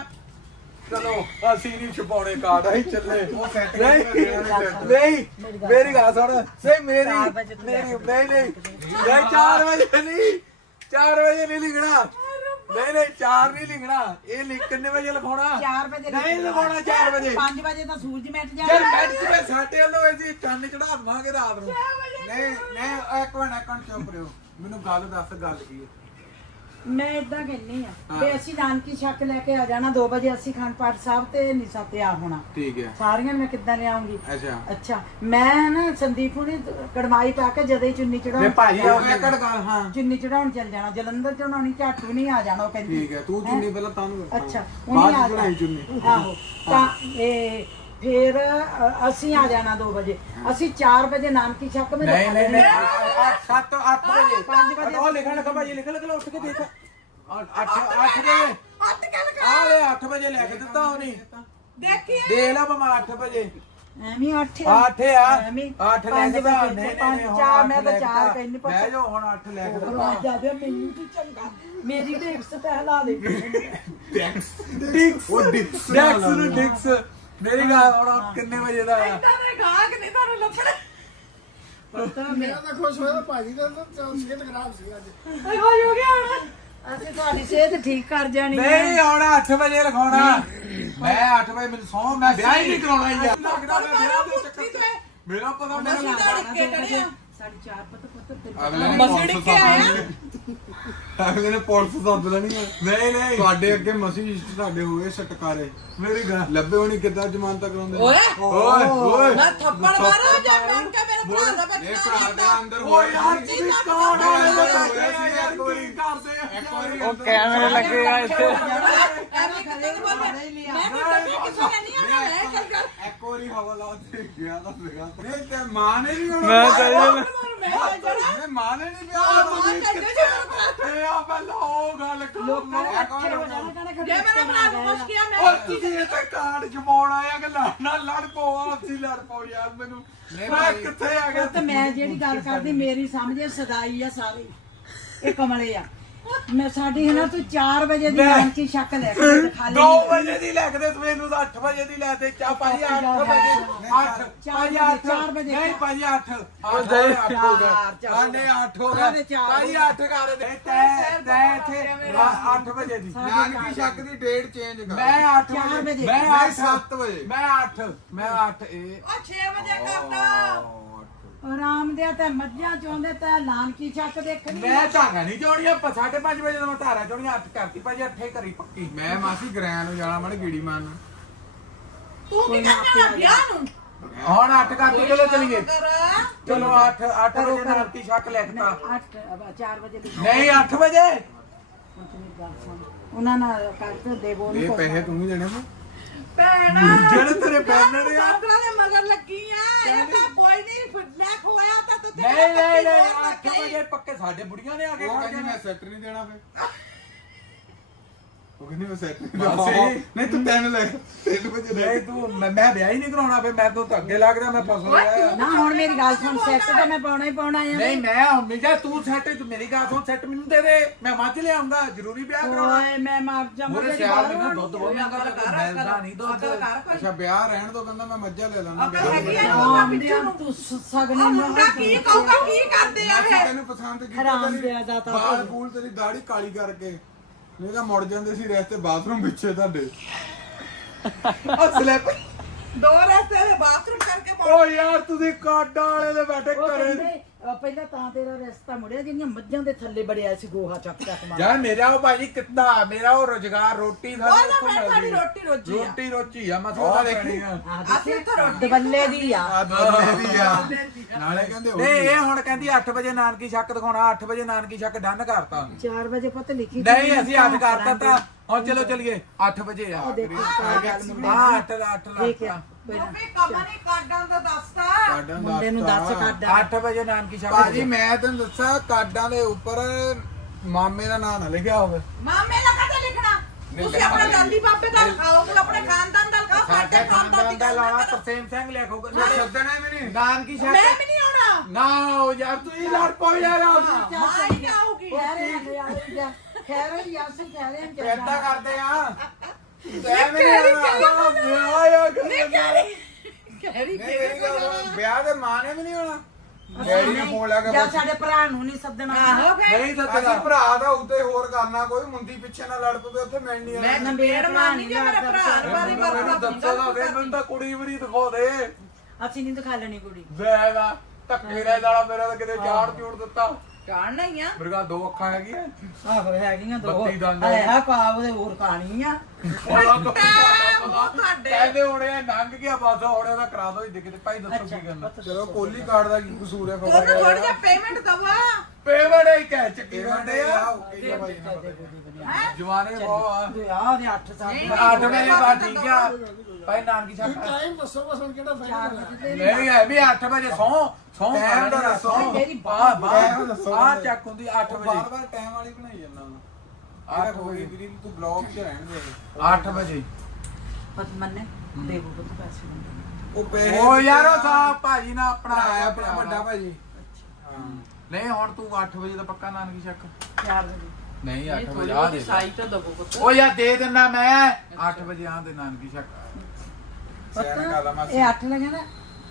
A: ਚਲੋ ਅਸੀਂ ਨਹੀਂ ਛਪਾਉਣੇ ਕਾਰਡ ਅਸੀਂ ਚੱਲੇ ਨਹੀਂ ਨਹੀਂ ਮੇਰੀ ਗੱਲ ਸੁਣ ਸੇ ਮੇਰੀ ਮੇਰੀ ਨਹੀਂ ਨਹੀਂ ਇਹ ਚਾਰ ਵਜੇ ਨਹੀਂ ਚਾਰ ਵਜੇ ਨਹੀਂ ਲਿਖਣਾ ਨਹੀਂ ਨਹੀਂ ਚਾਰ ਨਹੀਂ ਲਿਖਣਾ ਇਹ ਲਿਖ ਕਿੰਨੇ ਵਜੇ ਲਿਖਾਉਣਾ
D: ਚਾਰ ਵਜੇ
A: ਨਹੀਂ ਲਿਖਾਉਣਾ ਚਾਰ ਵਜੇ
D: ਪੰਜ ਵਜੇ ਤਾਂ ਸੂਰਜ ਮਿਟ
A: ਯਾਰ
D: ਜਾਣਾ।
A: ਮੈਚ ਤੇ ਸਾਡੇ ਵੱਲੋਂ ਅਸੀਂ ਚੰਨ ਚੜਾ ਦਵਾਂਗੇ ਰਾਤ ਨੂੰ
B: ਨਹੀਂ ਨਹੀਂ ਇੱਕ ਮਿੰਟ ਇੱਕ ਮਿੰਟ ਚੁੱਪ ਰਿਓ ਮੈਨੂੰ ਗੱਲ ਦੱਸ ਗੱਲ ਕੀ ਹੈ
D: ਮੈਂ ਇਦਾਂ ਕਹਿੰਨੀ ਆ ਤੇ ਅਸੀਂ ਨਾਨਕੀ ਛੱਕ ਲੈ ਕੇ ਆ ਜਾਣਾ ਦੋ ਵਜੇ ਅਸੀਂ ਖੰਡ ਪਾਠ ਸਾਹਿਬ ਤੇ ਨਿਸਾ ਤੇ ਆ ਹੋਣਾ।
B: ਠੀਕ ਹੈ
D: ਸਾਰੀਆਂ ਮੈਂ ਕਿੱਦਾਂ ਲਿਆਉਂਗੀ।
B: ਅੱਛਾ
D: ਅੱਛਾ ਮੈਂ ਨਾ ਸੰਦੀਪ ਨੂੰ ਕੜਮਾਈ ਪਾ ਕੇ ਜਦੇ ਹੀ ਚੁੰਨੀ
A: ਤੇ
D: ਚੜਾਉਣ
A: ਭਾਜੀ
B: ਉਹ ਇੱਕ ਗੱਲ ਹਾਂ
D: ਚੁੰਨੀ ਚੜਾਉਣ ਚੱਲ ਜਾਣਾ ਜਲੰਧਰ ਚੜਾਉਣੀ ਝੱਟ ਵੀ ਨਹੀਂ ਆ ਜਾਣਾ ਉਹ ਕਹਿੰਦੀ।
B: ਠੀਕ ਹੈ ਤੂੰ ਚੁੰਨੀ ਪਹਿਲਾਂ ਤਾਨੂੰ
D: ਅੱਛਾ
B: ਬਾਅਦ
D: ਉਹਨੇ ਆ
B: ਚ ਬਣਾਈ ਚੁੰਨੀ
D: ਆਹੋ ਤਾਂ ਇਹ ਫਿਰ ਅ, ਅਸੀਂ ਆ ਜਾਣਾ ਦੋ ਵਜੇ ਅਸੀਂ ਚਾਰ ਵਜੇ ਨਾਨਕੀ ਛੱਕ ਮੇਰੇ
A: ਨਹੀਂ ਨਹੀਂ ਨਹੀਂ ਸੱਤ ਅੱਠ ਵਜੇ
D: ਪੰਜ ਵਜੇ
A: ਉਹ ਲਿਖਣ ਲੱਗਾ ਭਾਜੀ ਲਿਖ ਲਿਖ ਉੱਠ ਕੇ ਦੇਖ ਅੱਠ ਅੱਠ ਵਜੇ
C: ਅੱਠ ਗੱਲ ਕਰ।
A: ਆ ਲੈ ਅੱਠ ਵਜੇ ਲੈ ਕੇ ਦਿੱਤਾ ਉਹਨੇ
C: ਦੇਖੀ
A: ਦੇਖ ਲੈ ਮਮਾ ਅੱਠ ਵਜੇ
D: ਐਵੇਂ ਅੱਠ
A: ਅੱਠ ਆ
D: ਐਵੇਂ
A: ਅੱਠ ਲੈ
D: ਪੰਜ
A: ਕੇ ਦਿੱਤਾ
D: ਵਜੇ,
A: ਨਹੀਂ
D: ਪੰਜ,
A: ਨਹੀਂ
D: ਚਾਰ, ਮੈਂ ਤਾਂ ਚਾਰ ਕਹਿੰਦੀ ਪਤਾ।
A: ਬਹਿ ਜਾਓ ਹੁਣ ਅੱਠ ਲੈ ਕੇ ਦਿੱਤਾ
D: ਰਵਾਜਾ ਦੇ ਮੈਨੂੰ ਤੇ ਚੰਗਾ ਮੇਰੀ ਡੇਕਸ ਪਹਿਲਾ ਦੇ
A: ਡਿਕਸ ਉਹ ਡਿਕਸ ਡਿਕਸ ਨੂੰ ਡਿਕਸ ਮੇਰੀ ਗੱਲ ਹੁਣ ਕਿੰਨੇ ਵਜੇ ਦਾ ਆ
C: ਇਦਾਂ ਦੇ ਗਾਹਕ ਨਹੀਂ ਤੁਹਾਨੂੰ ਲੱਭਣੇ।
E: ਮੇਰਾ ਤਾਂ ਖੁਸ਼ ਹੋਇਆ ਭਾਜੀ ਦਾ ਤਾਂ ਸਿਹਤ ਖਰਾਬ ਸੀ ਅੱਜ।
C: ਓਏ ਹੋਈ ਹੋ ਗਿਆ ਹੁਣ।
D: ਅਸੀਂ ਤੁਹਾਡੀ ਸਿਹਤ ਠੀਕ ਕਰ ਜਾਣੀ ਹੈ।
A: ਨਹੀਂ ਹੁਣ ਅੱਠ ਵਜੇ ਲਿਖਾਉਣਾ ਮੈਂ ਅੱਠ ਵਜੇ ਮੈਨੂੰ ਸੌਂ ਮੈਂ ਵਿਆਹ ਹੀ ਨਹੀਂ ਕਰਾਉਣਾ ਯਾਰ ਲੱਗਦਾ ਮੈਂ ਵਿਆਹ ਦੇ ਚੱਕਰ ਚ ਮੇਰਾ ਪਤਾ
C: ਅਸੀਂ
A: ਮੇਰਾ
C: ਤਾਂ ਡਿੱਕੇ ਚੜਿਆ।
D: ਸਾਡੀ ਚਾਰ ਪੁੱਤ ਪੁੱਤ ਤੇ
B: ਅਗਲੇ ਨੇ
C: ਮਸੀ ਡਿੱਕੇ ਆਇਆ।
B: ਅਗਲੇ ਨੇ ਪੁਲਿਸ ਸੱਦ ਲੈਣੀ ਹੈ
A: ਨਹੀਂ ਨਹੀਂ
B: ਤੁਹਾਡੇ ਅੱਗੇ ਮਸੀਹ ਤੁਹਾਡੇ ਹੋਏ ਸਟਕਾਰੇ
A: ਮੇਰੀ ਗੱਲ
B: ਲੱਭੇ ਹੋਣੀ ਕਿੱਦਾਂ ਜ਼ਮਾਨਤ ਕਰਾਉਂਦੇ
C: ਓਏ
A: ਓਏ ਓਏ
C: ਮੈਂ ਥੱਪੜ ਮਾਰੋ ਜਾਂ ਮੈਂ ਕਿ ਮੇਰੇ ਭਰਾ ਦਾ
B: ਇਹ
C: ਬੱਚਾ
B: ਭਰਾ ਦੇ
C: ਨਹੀਂ
B: ਅੰਦਰ
A: ਓਏ
B: ਹੋਏ
A: ਯਾਰ
B: ਸੀ।
A: ਤੁਸੀਂ ਕੌਣ ਹੋ ਯਾਰ ਕੋਈ ਕਰਦੇ ਆ
B: ਇੱਕ ਵਾਰੀ
G: ਉਹ ਕੈਮਰੇ ਲੱਗੇ ਆ ਇੱਥੇ
C: ਐਵੇਂ ਕਿਤੇ ਨਹੀਂ ਬੋਲਣਾ। ਮੈਂ ਨਹੀਂ ਦੱਸੀ ਕਿਸੇ ਨੇ ਨਹੀਂ ਆਣਾ ਲੈ ਚੱਲ ਕਰ।
B: ਇੱਕ ਵਾਰੀ ਹਵਾ ਲਾ ਤੇ ਗਿਆ ਤਾਂ ਫਿਰਾ ਨਹੀਂ ਤੇ ਮਾਂ ਨੇ ਨਹੀਂ ਹੋਣਾ
G: ਮੈਂ ਚੱਲ ਜਾਣਾ।
C: ਮੈਂ ਜਰਾ
B: ਮੈਂ ਮਾਂ ਨੇ ਨਹੀਂ
C: ਆਹ
B: ਪਿਆ
C: ਮਾਂ ਚੱਲ ਜਾ
A: ਇਹ ਆ ਪਹਿਲਾਂ ਉਹ ਗੱਲ
D: ਲੋਕਾਂ ਨੇ
A: ਕਰੋ
D: ਇਕੱਠੇ ਹੋ ਜਾਣਾ ਕਹਿੰਦੇ
C: ਜੇ ਮੇਰਾ ਭਰਾ ਨੂੰ ਕੁਛ ਕਿਹਾ ਮੈਂ
B: ਓ ਤੁਸੀਂ ਇੱਥੇ ਕਾਰਡ ਜਮਾਉਣ ਆਇਆ ਕਿ ਲੜ ਨਾ ਲੜ ਪਓ ਆਪਸੀ ਲੜ ਪਓ ਯਾਰ ਮੈਨੂੰ ਮੈਂ ਕਿੱਥੇ ਆ ਗਿਆ
D: ਤੇ ਮੈਂ ਜਿਹੜੀ ਗੱਲ ਕਰਦੀ ਮੇਰੀ ਸਮਝੇ ਸਦਾਈ ਆ ਸਾਰੇ ਇਹ ਕਮਲੇ ਆ ਮੈਂ ਸਾਡੀ ਹੈ ਨਾ ਤੂੰ ਚਾਰ ਵਜੇ ਦੀ ਨਾਨਕੀ ਸ਼ੱਕ ਲੈ ਕੇ ਦਿਖਾ ਲੈ
B: ਦੋ ਵਜੇ ਦੀ ਲੈ ਕੇ ਦੇ ਸਵੇਰ ਨੂੰ ਤਾਂ ਅੱਠ ਵਜੇ ਦੀ ਲੈ ਤੇ ਚਾ ਭਾਜੀ ਅੱਠ ਵਜੇ ਅੱਠ ਭਾਜੀ ਅੱਠ
D: ਚਾਰ ਵਜੇ
B: ਨਹੀਂ ਭਾਜੀ ਅੱਠ ਅੱਠ ਹੋ ਗਿਆ ਆਨੇ ਅੱਠ ਹੋ ਗਿਆ ਭਾਜੀ ਅੱਠ ਕਰ ਦੇ ਤੈ ਤੈ ਇੱਥੇ ਅੱਠ ਵਜੇ ਦੀ
F: ਨਾਨਕੀ ਸ਼ੱਕ ਦੀ ਡੇਟ ਚੇਂਜ ਕਰ
B: ਮੈਂ ਅੱਠ
D: ਚਾਰ
B: ਵਜੇ
D: ਵਜੇ।
B: ਮੈਂ
F: ਮੈਂ
B: ਅੱਠ
F: ਸੱਤ ਵਜੇ
B: ਮੈਂ ਅੱਠ ਮੈਂ ਅੱਠ ਇਹ
C: ਉਹ ਛੇ ਵਜੇ ਕਰਦਾ
D: ਆਰਾਮ ਦੇ ਤੇ ਮੱਝਾਂ ਚੋਂਦੇ ਤੇ ਨਾਨਕੀ ਸ਼ੱਕ ਦੇਖਣੀ
B: ਮੈਂ ਧਾਰਾ ਨਹੀਂ ਚੋਣੀਆਂ ਸਾਢੇ ਪੰਜ ਵਜੇ ਤੋਂ ਮੈਂ ਧਾਰਾ ਚੋਣੀਆਂ ਅੱਠ ਕਰਤੀ ਭਾਜੀ ਅੱਠੇ ਕਰੀ ਪੱਕੀ
F: ਮੈਂ ਮਾਸੀ ਗ੍ਰੈਂ ਨੂੰ ਜਾਣਾ ਮੜ ਗੀੜੀ ਮਾਰਨ
C: ਤੂੰ ਕੀ ਕਰਨਾ ਵਿਆਹ ਨੂੰ
B: ਹੁਣ ਅੱਠ ਕਰਤੀ ਚਲੋ ਚਲੀਏ
C: ਕਰ
B: ਚਲੋ ਅੱਠ ਅੱਠ ਵਜੇ ਨਾਲ ਕੀ ਸ਼ੱਕ ਲਿਖਤਾ
D: ਅੱਠ ਚਾਰ ਵਜੇ ਦੀ
B: ਨਹੀਂ ਅੱਠ ਵਜੇ
D: ਉਹਨਾਂ ਨਾਲ ਕੱਟ ਦੇਵੋ
F: ਇਹ ਪੈਸੇ ਤੂੰ ਹੀ ਦੇਣੇ
C: ਭੈਣਾ
B: ਜਿਹੜੇ ਤੇਰੇ ਬੈਨਰ ਆ
C: ਡਾਕਟਰਾਂ ਦੇ ਮਗਰ ਲੱਗੀ ਆ ਇਹ ਤਾਂ ਕੋਈ ਨਹੀਂ ਫਿਟਨੈਕ ਹੋਇਆ ਤਾਂ ਤੂੰ
B: ਨਹੀਂ ਨਹੀਂ ਨਹੀਂ ਅੱਠ ਵਜੇ ਪੱਕੇ ਸਾਡੇ ਬੁੜੀਆਂ ਨੇ ਆ ਕੇ
F: ਉਹ
B: ਖੜ
F: ਕਹਿੰਦੀ
B: ਜਾਣਾ
F: ਮੈਂ ਸੈਟ ਨਹੀਂ ਦੇਣਾ ਫਿਰ ਉਹ ਕਹਿੰਦੀ ਮੈਂ ਸੈਟ ਨਹੀਂ
B: ਮਾਸੀ।
F: ਦੇਣਾ ਨਹੀਂ ਤੂੰ ਤਿੰਨ ਲੈ ਤਿੰਨ ਵਜੇ ਲੈ
B: ਨਹੀਂ ਤੂੰ ਮੈਂ ਮੈਂ ਵਿਆਹ ਹੀ ਨਹੀਂ ਕਰਾਉਣਾ ਫੇ ਮੈਂ ਤੋਂ ਅੱਗੇ ਲੱਗਦਾ ਮੈਂ ਫਸ ਗਿਆ
D: ਨਾ ਹੁਣ ਮੇਰੀ ਗੱਲ ਸੁਣ ਸੈੱਟ ਤੇ ਮੈਂ ਪਾਉਣਾ ਹੀ ਪਾਉਣਾ ਆ
B: ਨਹੀਂ ਮੈਂ ਹੁਣ ਨਹੀਂ ਜਾ ਤੂੰ ਸੈੱਟ ਤੂੰ ਮੇਰੀ ਗੱਲ ਸੁਣ ਸੈੱਟ ਮੈਨੂੰ ਦੇ ਦੇ ਮੈਂ ਮੱਝ ਲਿਆਉਂਗਾ ਜ਼ਰੂਰੀ ਵਿਆਹ ਕਰਾਉਣਾ
D: ਓਏ ਮੈਂ ਮਰ ਜਾ
B: ਮੋਰੇ
D: ਮਰ
B: ਸਿਆਲ ਮੈਨੂੰ ਦੁੱਧ ਬਹੁਤ ਮਹਿੰਗਾ ਮਿਲਦਾ ਨਹੀਂ ਦੁੱਧ
F: ਅੱਛਾ ਵਿਆਹ ਰਹਿਣ ਤੋਂ ਕਹਿੰਦਾ ਮੈਂ ਮੱਝਾਂ ਲੈ ਲੈਣਾ
C: ਅਕਲ ਹੈਗੀ ਆ
F: ਵਿਆਹ
C: ਤੂੰ ਪਿੱਛੇ ਨੂੰ
D: ਤੂੰ ਸਗਨੇ
C: ਉਹ ਮੁੰਡਾ ਕੀ ਕਹੂਗਾ ਕੀ ਕਰਦੇ ਆ
F: ਮਾਸੀ
C: ਇਹ
F: ਤੈਨੂੰ ਪਸੰਦ ਕੀਤਾ
D: ਹਰਾਮ ਦਿਆ ਦਾ ਤਾਂ
F: ਬਾਲ ਬੂਲ ਤੇਰੀ ਦਾੜੀ ਕਾਲੀ ਕਰਕੇ ਨਹੀਂ ਤਾਂ ਮੁੜ ਜਾਂਦੇ ਸੀ ਰਸਤੇ ਬਾਥਰੂਮ ਪਿੱਛੇ ਤੁਹਾਡੇ
B: ਅਸਲੇ
C: ਦੋ ਰਸਤੇ ਦੇ ਬਾਥਰੂਮ ਕਰਕੇ
B: ਓ ਯਾਰ ਤੁਸੀਂ ਕਾਡਾ ਵਾਲੇ ਦੇ ਬੈਠੇ
D: ਉਹ
B: ਘਰੇ
D: ਕਹਿੰਦੇ, ਅਹ ਪਹਿਲਾਂ ਤਾਂ ਤੇਰਾ ਰਸਤਾ ਮੁੜਿਆ ਜਿਹੜੀਆਂ ਮੱਝਾਂ ਦੇ ਥੱਲੇ ਬੜਿਆ ਸੀ ਗੋਹਾ ਚੱਕ ਚੱਕ ਮਾਰ
B: ਯਾਰ ਮੇਰਾ ਉਹ ਭਾਜੀ ਕਿੱਦਾਂ ਮੇਰਾ ਉਹ ਰੋਜ਼ਗਾਰ ਰੋਟੀ ਦਾ
C: ਉਹ ਨਾ ਮੈਂ ਸਾਡੀ ਰੋਟੀ ਰੋਜੀ ਆ
B: ਰੋਟੀ ਰੋਟੀ ਆ ਮਸਲਾ ਦੇਖਣੀ ਆ
C: ਅਸੀਂ ਇੱਥੇ ਰੋਟੀ
D: ਦਵੱਲੇ ਦੀ ਆ
F: ਆ ਦੋਨੇ ਦੀ ਆ ਨਾਲੇ ਕਹਿੰਦੇ ਉਹ
B: ਨਹੀਂ ਇਹ ਹੁਣ ਕਹਿੰਦੀ ਅੱਠ ਵਜੇ ਨਾਨਕੀ ਸ਼ੱਕ ਦਿਖਾਉਣਾ ਅੱਠ ਵਜੇ ਨਾਨਕੀ ਸ਼ੱਕ ਡਨ ਕਰਤਾ
D: ਚਾਰ ਵਜੇ ਪੁੱਤ ਲਿਖੀ
B: ਨਹੀਂ ਅਸੀਂ ਅੱਠ ਕਰਤਾ ਤਾਂ ਹੁਣ ਚਲੋ ਚਲੀਏ ਅੱਠ ਵਜੇ ਆ
D: ਦੇਖੋ
B: ਹਾਂ ਅੱਠ ਦਾ ਅੱਠ
D: ਠੀਕ ਆ
B: ਲੱਗਾ
D: ਕੋਈ ਨਾ।
C: ਮੰਮੀ ਕੰਮ ਨਹੀਂ ਕਾਢਾਂ ਦਾ ਦੱਸਦਾ
F: ਕਾਡਾਂ
D: ਮੁੰਡੇ ਨੂੰ ਦੱਸ ਕੱਢ
B: ਅੱਠ ਵਜੇ ਨਾਨਕੀ ਸ਼ੱਕ
F: ਭਾਜੀ ਮੈਂ ਤੈਨੂੰ ਦੱਸਾਂ ਕਾਡਾਂ ਦੇ ਉੱਪਰ ਮਾਮੇ ਦਾ ਨਾਂ ਨਾ ਲਿਖਿਆ ਹੋਵੇ
C: ਮਾਮੇ ਦਾ ਕਦੇ ਲਿਖਣਾ ਤੁਸੀਂ ਆਪਣੇ ਦਾਦੀ ਬਾਬੇ ਦਾ ਖਾਓ ਤੁਸੀਂ ਆਪਣੇ ਖਾਨਦਾਨ ਦਾ ਖਾਓ
B: ਸਾਡੇ
C: ਸਾਡੇ ਖਾਨਦਾਨ
B: ਖਾਨਦਾਨ
C: ਦੀ
B: ਦਾ
C: ਗੱਲ
B: ਲਾਣਾ
C: ਕਰੋ
B: ਤਰਸੇਮ ਸਿੰਘ ਲਿਖੋਗਾ
F: ਸੱਦਣੇ ਵੀ ਨਹੀਂ
B: ਨਾਨਕੀ
C: ਮੈਂ
B: ਸ਼ੱਕ
C: ਵੀ ਨਹੀਂ ਆਉਣਾ
B: ਨਾ ਉਹ ਯਾਰ ਤੁਸੀਂ ਲੜ ਪਓ ਯਾਰ
C: ਮਾਂ ਹੀ ਆਊਗੀ
D: ਖੈਰ ਹੈ ਖੈਰ ਹੈ ਯਾਸੂ ਕਹਿ ਰਹੇ ਹਾਂ
B: ਏਦਾਂ ਕਰਦੇ ਆ
C: ਕਹਿਰੀ
F: ਮੇਰੀ ਗੱਲ ਸੁਣ, ਵਿਆਹ ਦੇ ਮਾਂ ਨੇ ਵੀ ਨਹੀਂ ਹੋਣਾ ਡੈਡੀ ਨੇ ਫੋਨ ਲਾ ਕੇ
D: ਜਾਂ ਸਾਡੇ ਭਰਾ ਨੂੰ ਨਹੀਂ ਸੱਦਣਾ
C: ਆਹੋ ਫੇ
B: ਨਹੀਂ ਤਾਂ
F: ਅਸੀਂ ਭਰਾ ਦਾ ਉੱਤੇ ਹੋਰ ਕਰਨਾ ਕੋਈ ਮੁੰਡੀ ਪਿੱਛੇ ਨਾ ਲੜ ਪਵੇ ਉੱਥੇ ਮਿਲਣੀ
C: ਮੈਂ ਨੰਬੇੜ ਮਾਰਨੀ ਜੇ ਮੇਰਾ ਭਰਾ ਹਰ ਵਾਰੀ
B: ਮੈਨੂੰ ਦੱਸੋ ਨਾ ਦੇ ਮੈਨੂੰ ਤਾਂ ਕੁੜੀ ਵੀ ਦਿਖਾ ਦੇ
D: ਅਸੀਂ ਨਹੀਂ ਦਿਖਾ ਲੈਣੀ ਕੁੜੀ
B: ਵੇ ਵਾ ਧੱਕੇ ਰਹਿ ਜਾਣਾ ਮੇਰਾ ਤਾਂ ਕਿਤੇ ਚਾੜ ਚੂੜ ਦਿੱਤਾ
C: ਜਾਣਨਾ ਹੀ ਆ
B: ਮੇਰੇ ਕੋਲ ਦੋ ਅੱਖਾਂ ਹੈਗੀਆਂ
D: ਆਹੋ ਹੈਗੀਆਂ ਦੋ
B: ਬੱਤੀ ਦੰਦ।
D: ਹੈ ਕਾਬ ਦੇ ਹੋਰ ਕਹਾਣੀਆਂ
B: ਕਹਿੰਦੇ ਹੁਣੇ ਨੰਗ ਗਿਆ ਬਸ ਹੁਣੇ ਉਹਦਾ ਕਰਾ ਦੋ ਇੱਦੇ ਕਿਤੇ ਭਾਈ ਦੱਸੋ ਕੀ ਕਰਨਾ
F: ਚਲੋ ਕੋਲੀ ਕਾਰਡ ਦਾ ਕੀ ਕਸੂਰ ਹੈ
C: ਤੁਹਾਨੂੰ ਥੋੜੀ ਜਿਹੀ ਪੇਮੈਂਟ ਦਵਾ
B: ਪੇਮੈਂਟ ਹੀ ਕਹਿ ਚੱਕੀ ਵੰਡੇ ਆ
C: ਹੈ
B: ਜਵਾਨੇ ਬਹੁਤ ਆ
D: ਵਿਆਹ ਦੇ ਅੱਠ ਸਾਲ
B: ਅੱਠ ਵਜੇ ਬਾਅਦ ਠੀਕ ਆ ਭਾਈ ਨਾਨਕੀ ਛੱਕ
E: ਟਾਈਮ ਦੱਸੋ ਬਸ ਹੁਣ ਕਿਹੜਾ ਫਾਇਦਾ
B: ਨਹੀਂ ਹੈ ਵੀ ਅੱਠ ਵਜੇ ਸੌ ਸੌ
F: ਟਾਈਮ ਦਾ ਦੱਸੋ।
D: ਮੇਰੀ
B: ਬਾਹ
F: ਟਾਈਮ ਦੱਸੋ।
B: ਬਾਹ ਆ ਚੱਕ ਹੁੰਦੀ ਅੱਠ ਵਜੇ
F: ਬਾਰ ਬਾਰ ਟਾਈਮ ਵਾਲੀ ਬਣਾਈ ਜਾਂਦਾ ਆਹ ਕੋਈ ਵੀਰੀ ਤੂੰ ਬਲੌਗ 'ਚ ਰਹਿਣ ਦੇ
B: ਅੱਠ ਵਜੇ
D: ਪਤ ਮੰਨੇ ਦੇਵੋ ਪੁੱਤ ਪੈਸੇ ਦਿੰਦੇ।
F: ਉਹ ਪੈਸੇ
B: ਉਹ ਯਾਰ ਉਹ ਸਾਹਿਬ ਭਾਜੀ ਨਾ ਆਪਣਾ
F: ਆਇਆ ਆਪਣਾ ਵੱਡਾ ਭਾਜੀ ਹਾਂ
B: ਨਹੀਂ ਹੁਣ ਤੂੰ ਅੱਠ ਵਜੇ ਦਾ ਪੱਕਾ ਨਾਨਕੀ ਛੱਕ
D: ਚਾਰ ਵਜੇ
B: ਨਹੀਂ ਅੱਠ ਵਜੇ ਆ ਦੇ ਸਾਈ ਤਾਂ ਦਬੋ ਪੁੱਤ ਉਹ ਯਾਰ ਦੇ ਦਿੰਦਾ ਮੈਂ ਅੱਠ ਵਜੇ ਆ ਦੇ ਨਾਨਕੀ ਛੱਕ
F: ਸਿਆਣ ਕਾਲਾ ਮਾਸੀ
D: ਇਹ ਅੱਠ ਲਗੇ ਨਾ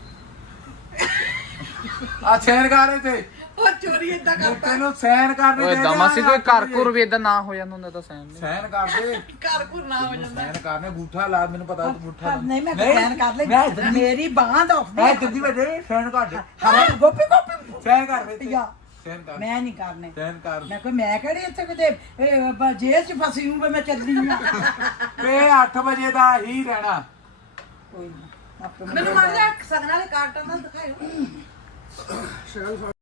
B: ਆ ਸੈਨ ਕਰ ਰਹੇ ਤੇ
C: ਉਹ ਚੋਰੀ ਏਦਾਂ ਕਰਦਾ
B: ਤੈਨੂੰ ਸੈਨ ਕਰਨੇ
G: ਓਏ
B: ਦੇ
G: ਦਮਾਸੀ ਕੋਈ ਘਰ ਘੁਰ ਵੀ ਇਦਾਂ ਨਾ ਹੋ ਜਾਂਦਾ ਹੁੰਦਾ ਤਾਂ ਸੈਨ ਨਹੀਂ
B: ਸੈਨ ਕਰ ਦੇ
C: ਘਰ ਘੁਰ ਨਾ ਹੋ ਜਾਂਦਾ
B: ਸੈਨ ਕਰਨੇ ਗੂਠਾ ਲਾ ਮੈਨੂੰ ਪਤਾ ਤੂੰ ਗੂਠਾ ਲਾ।
D: ਨਹੀਂ ਮੈਂ
B: ਨਹੀਂ,
D: ਬੈਨ ਕਰ
B: ਮੈਂ
D: ਲਈ ਮੇਰੀ ਬਾਹ ਦਾ
B: ਮੈਂ ਕਿੰਦੀ ਵਜੇ ਸੈਨ ਕਰ ਦੇ
D: ਹਾਂ ਗੋਪੀ ਗੋਪੀ
B: ਸੈਨ ਕਰ ਦੇ
D: ਯਾ
B: ਸੈਨ ਕਰ
D: ਮੈਂ ਨਹੀਂ ਕਰਨੇ
B: ਸੈਨ ਕਰ
D: ਮੈਂ ਕੋਈ ਮੈਂ ਕਿਹੜੀ ਇੱਥੇ ਕਿਤੇ ਇਹ, ਬ- ਜੇਲ੍ਹ ਚ ਫਸੀ ਹੂੰ ਵੀ ਮੈਂ ਚੱਲੀ ਆ
B: ਤੇ ਅੱਠ ਵਜੇ ਦਾ ਹੀ ਰਹਿਣਾ
D: ਕੋਈ ਨਾ ਆਪੇ
C: ਮੈਨੂੰ ਮਾਰ ਜਾ ਸਗਨ ਵਾਲੇ ਕਾਰਟਨ ਦਾ ਦਿਖਾਇਓ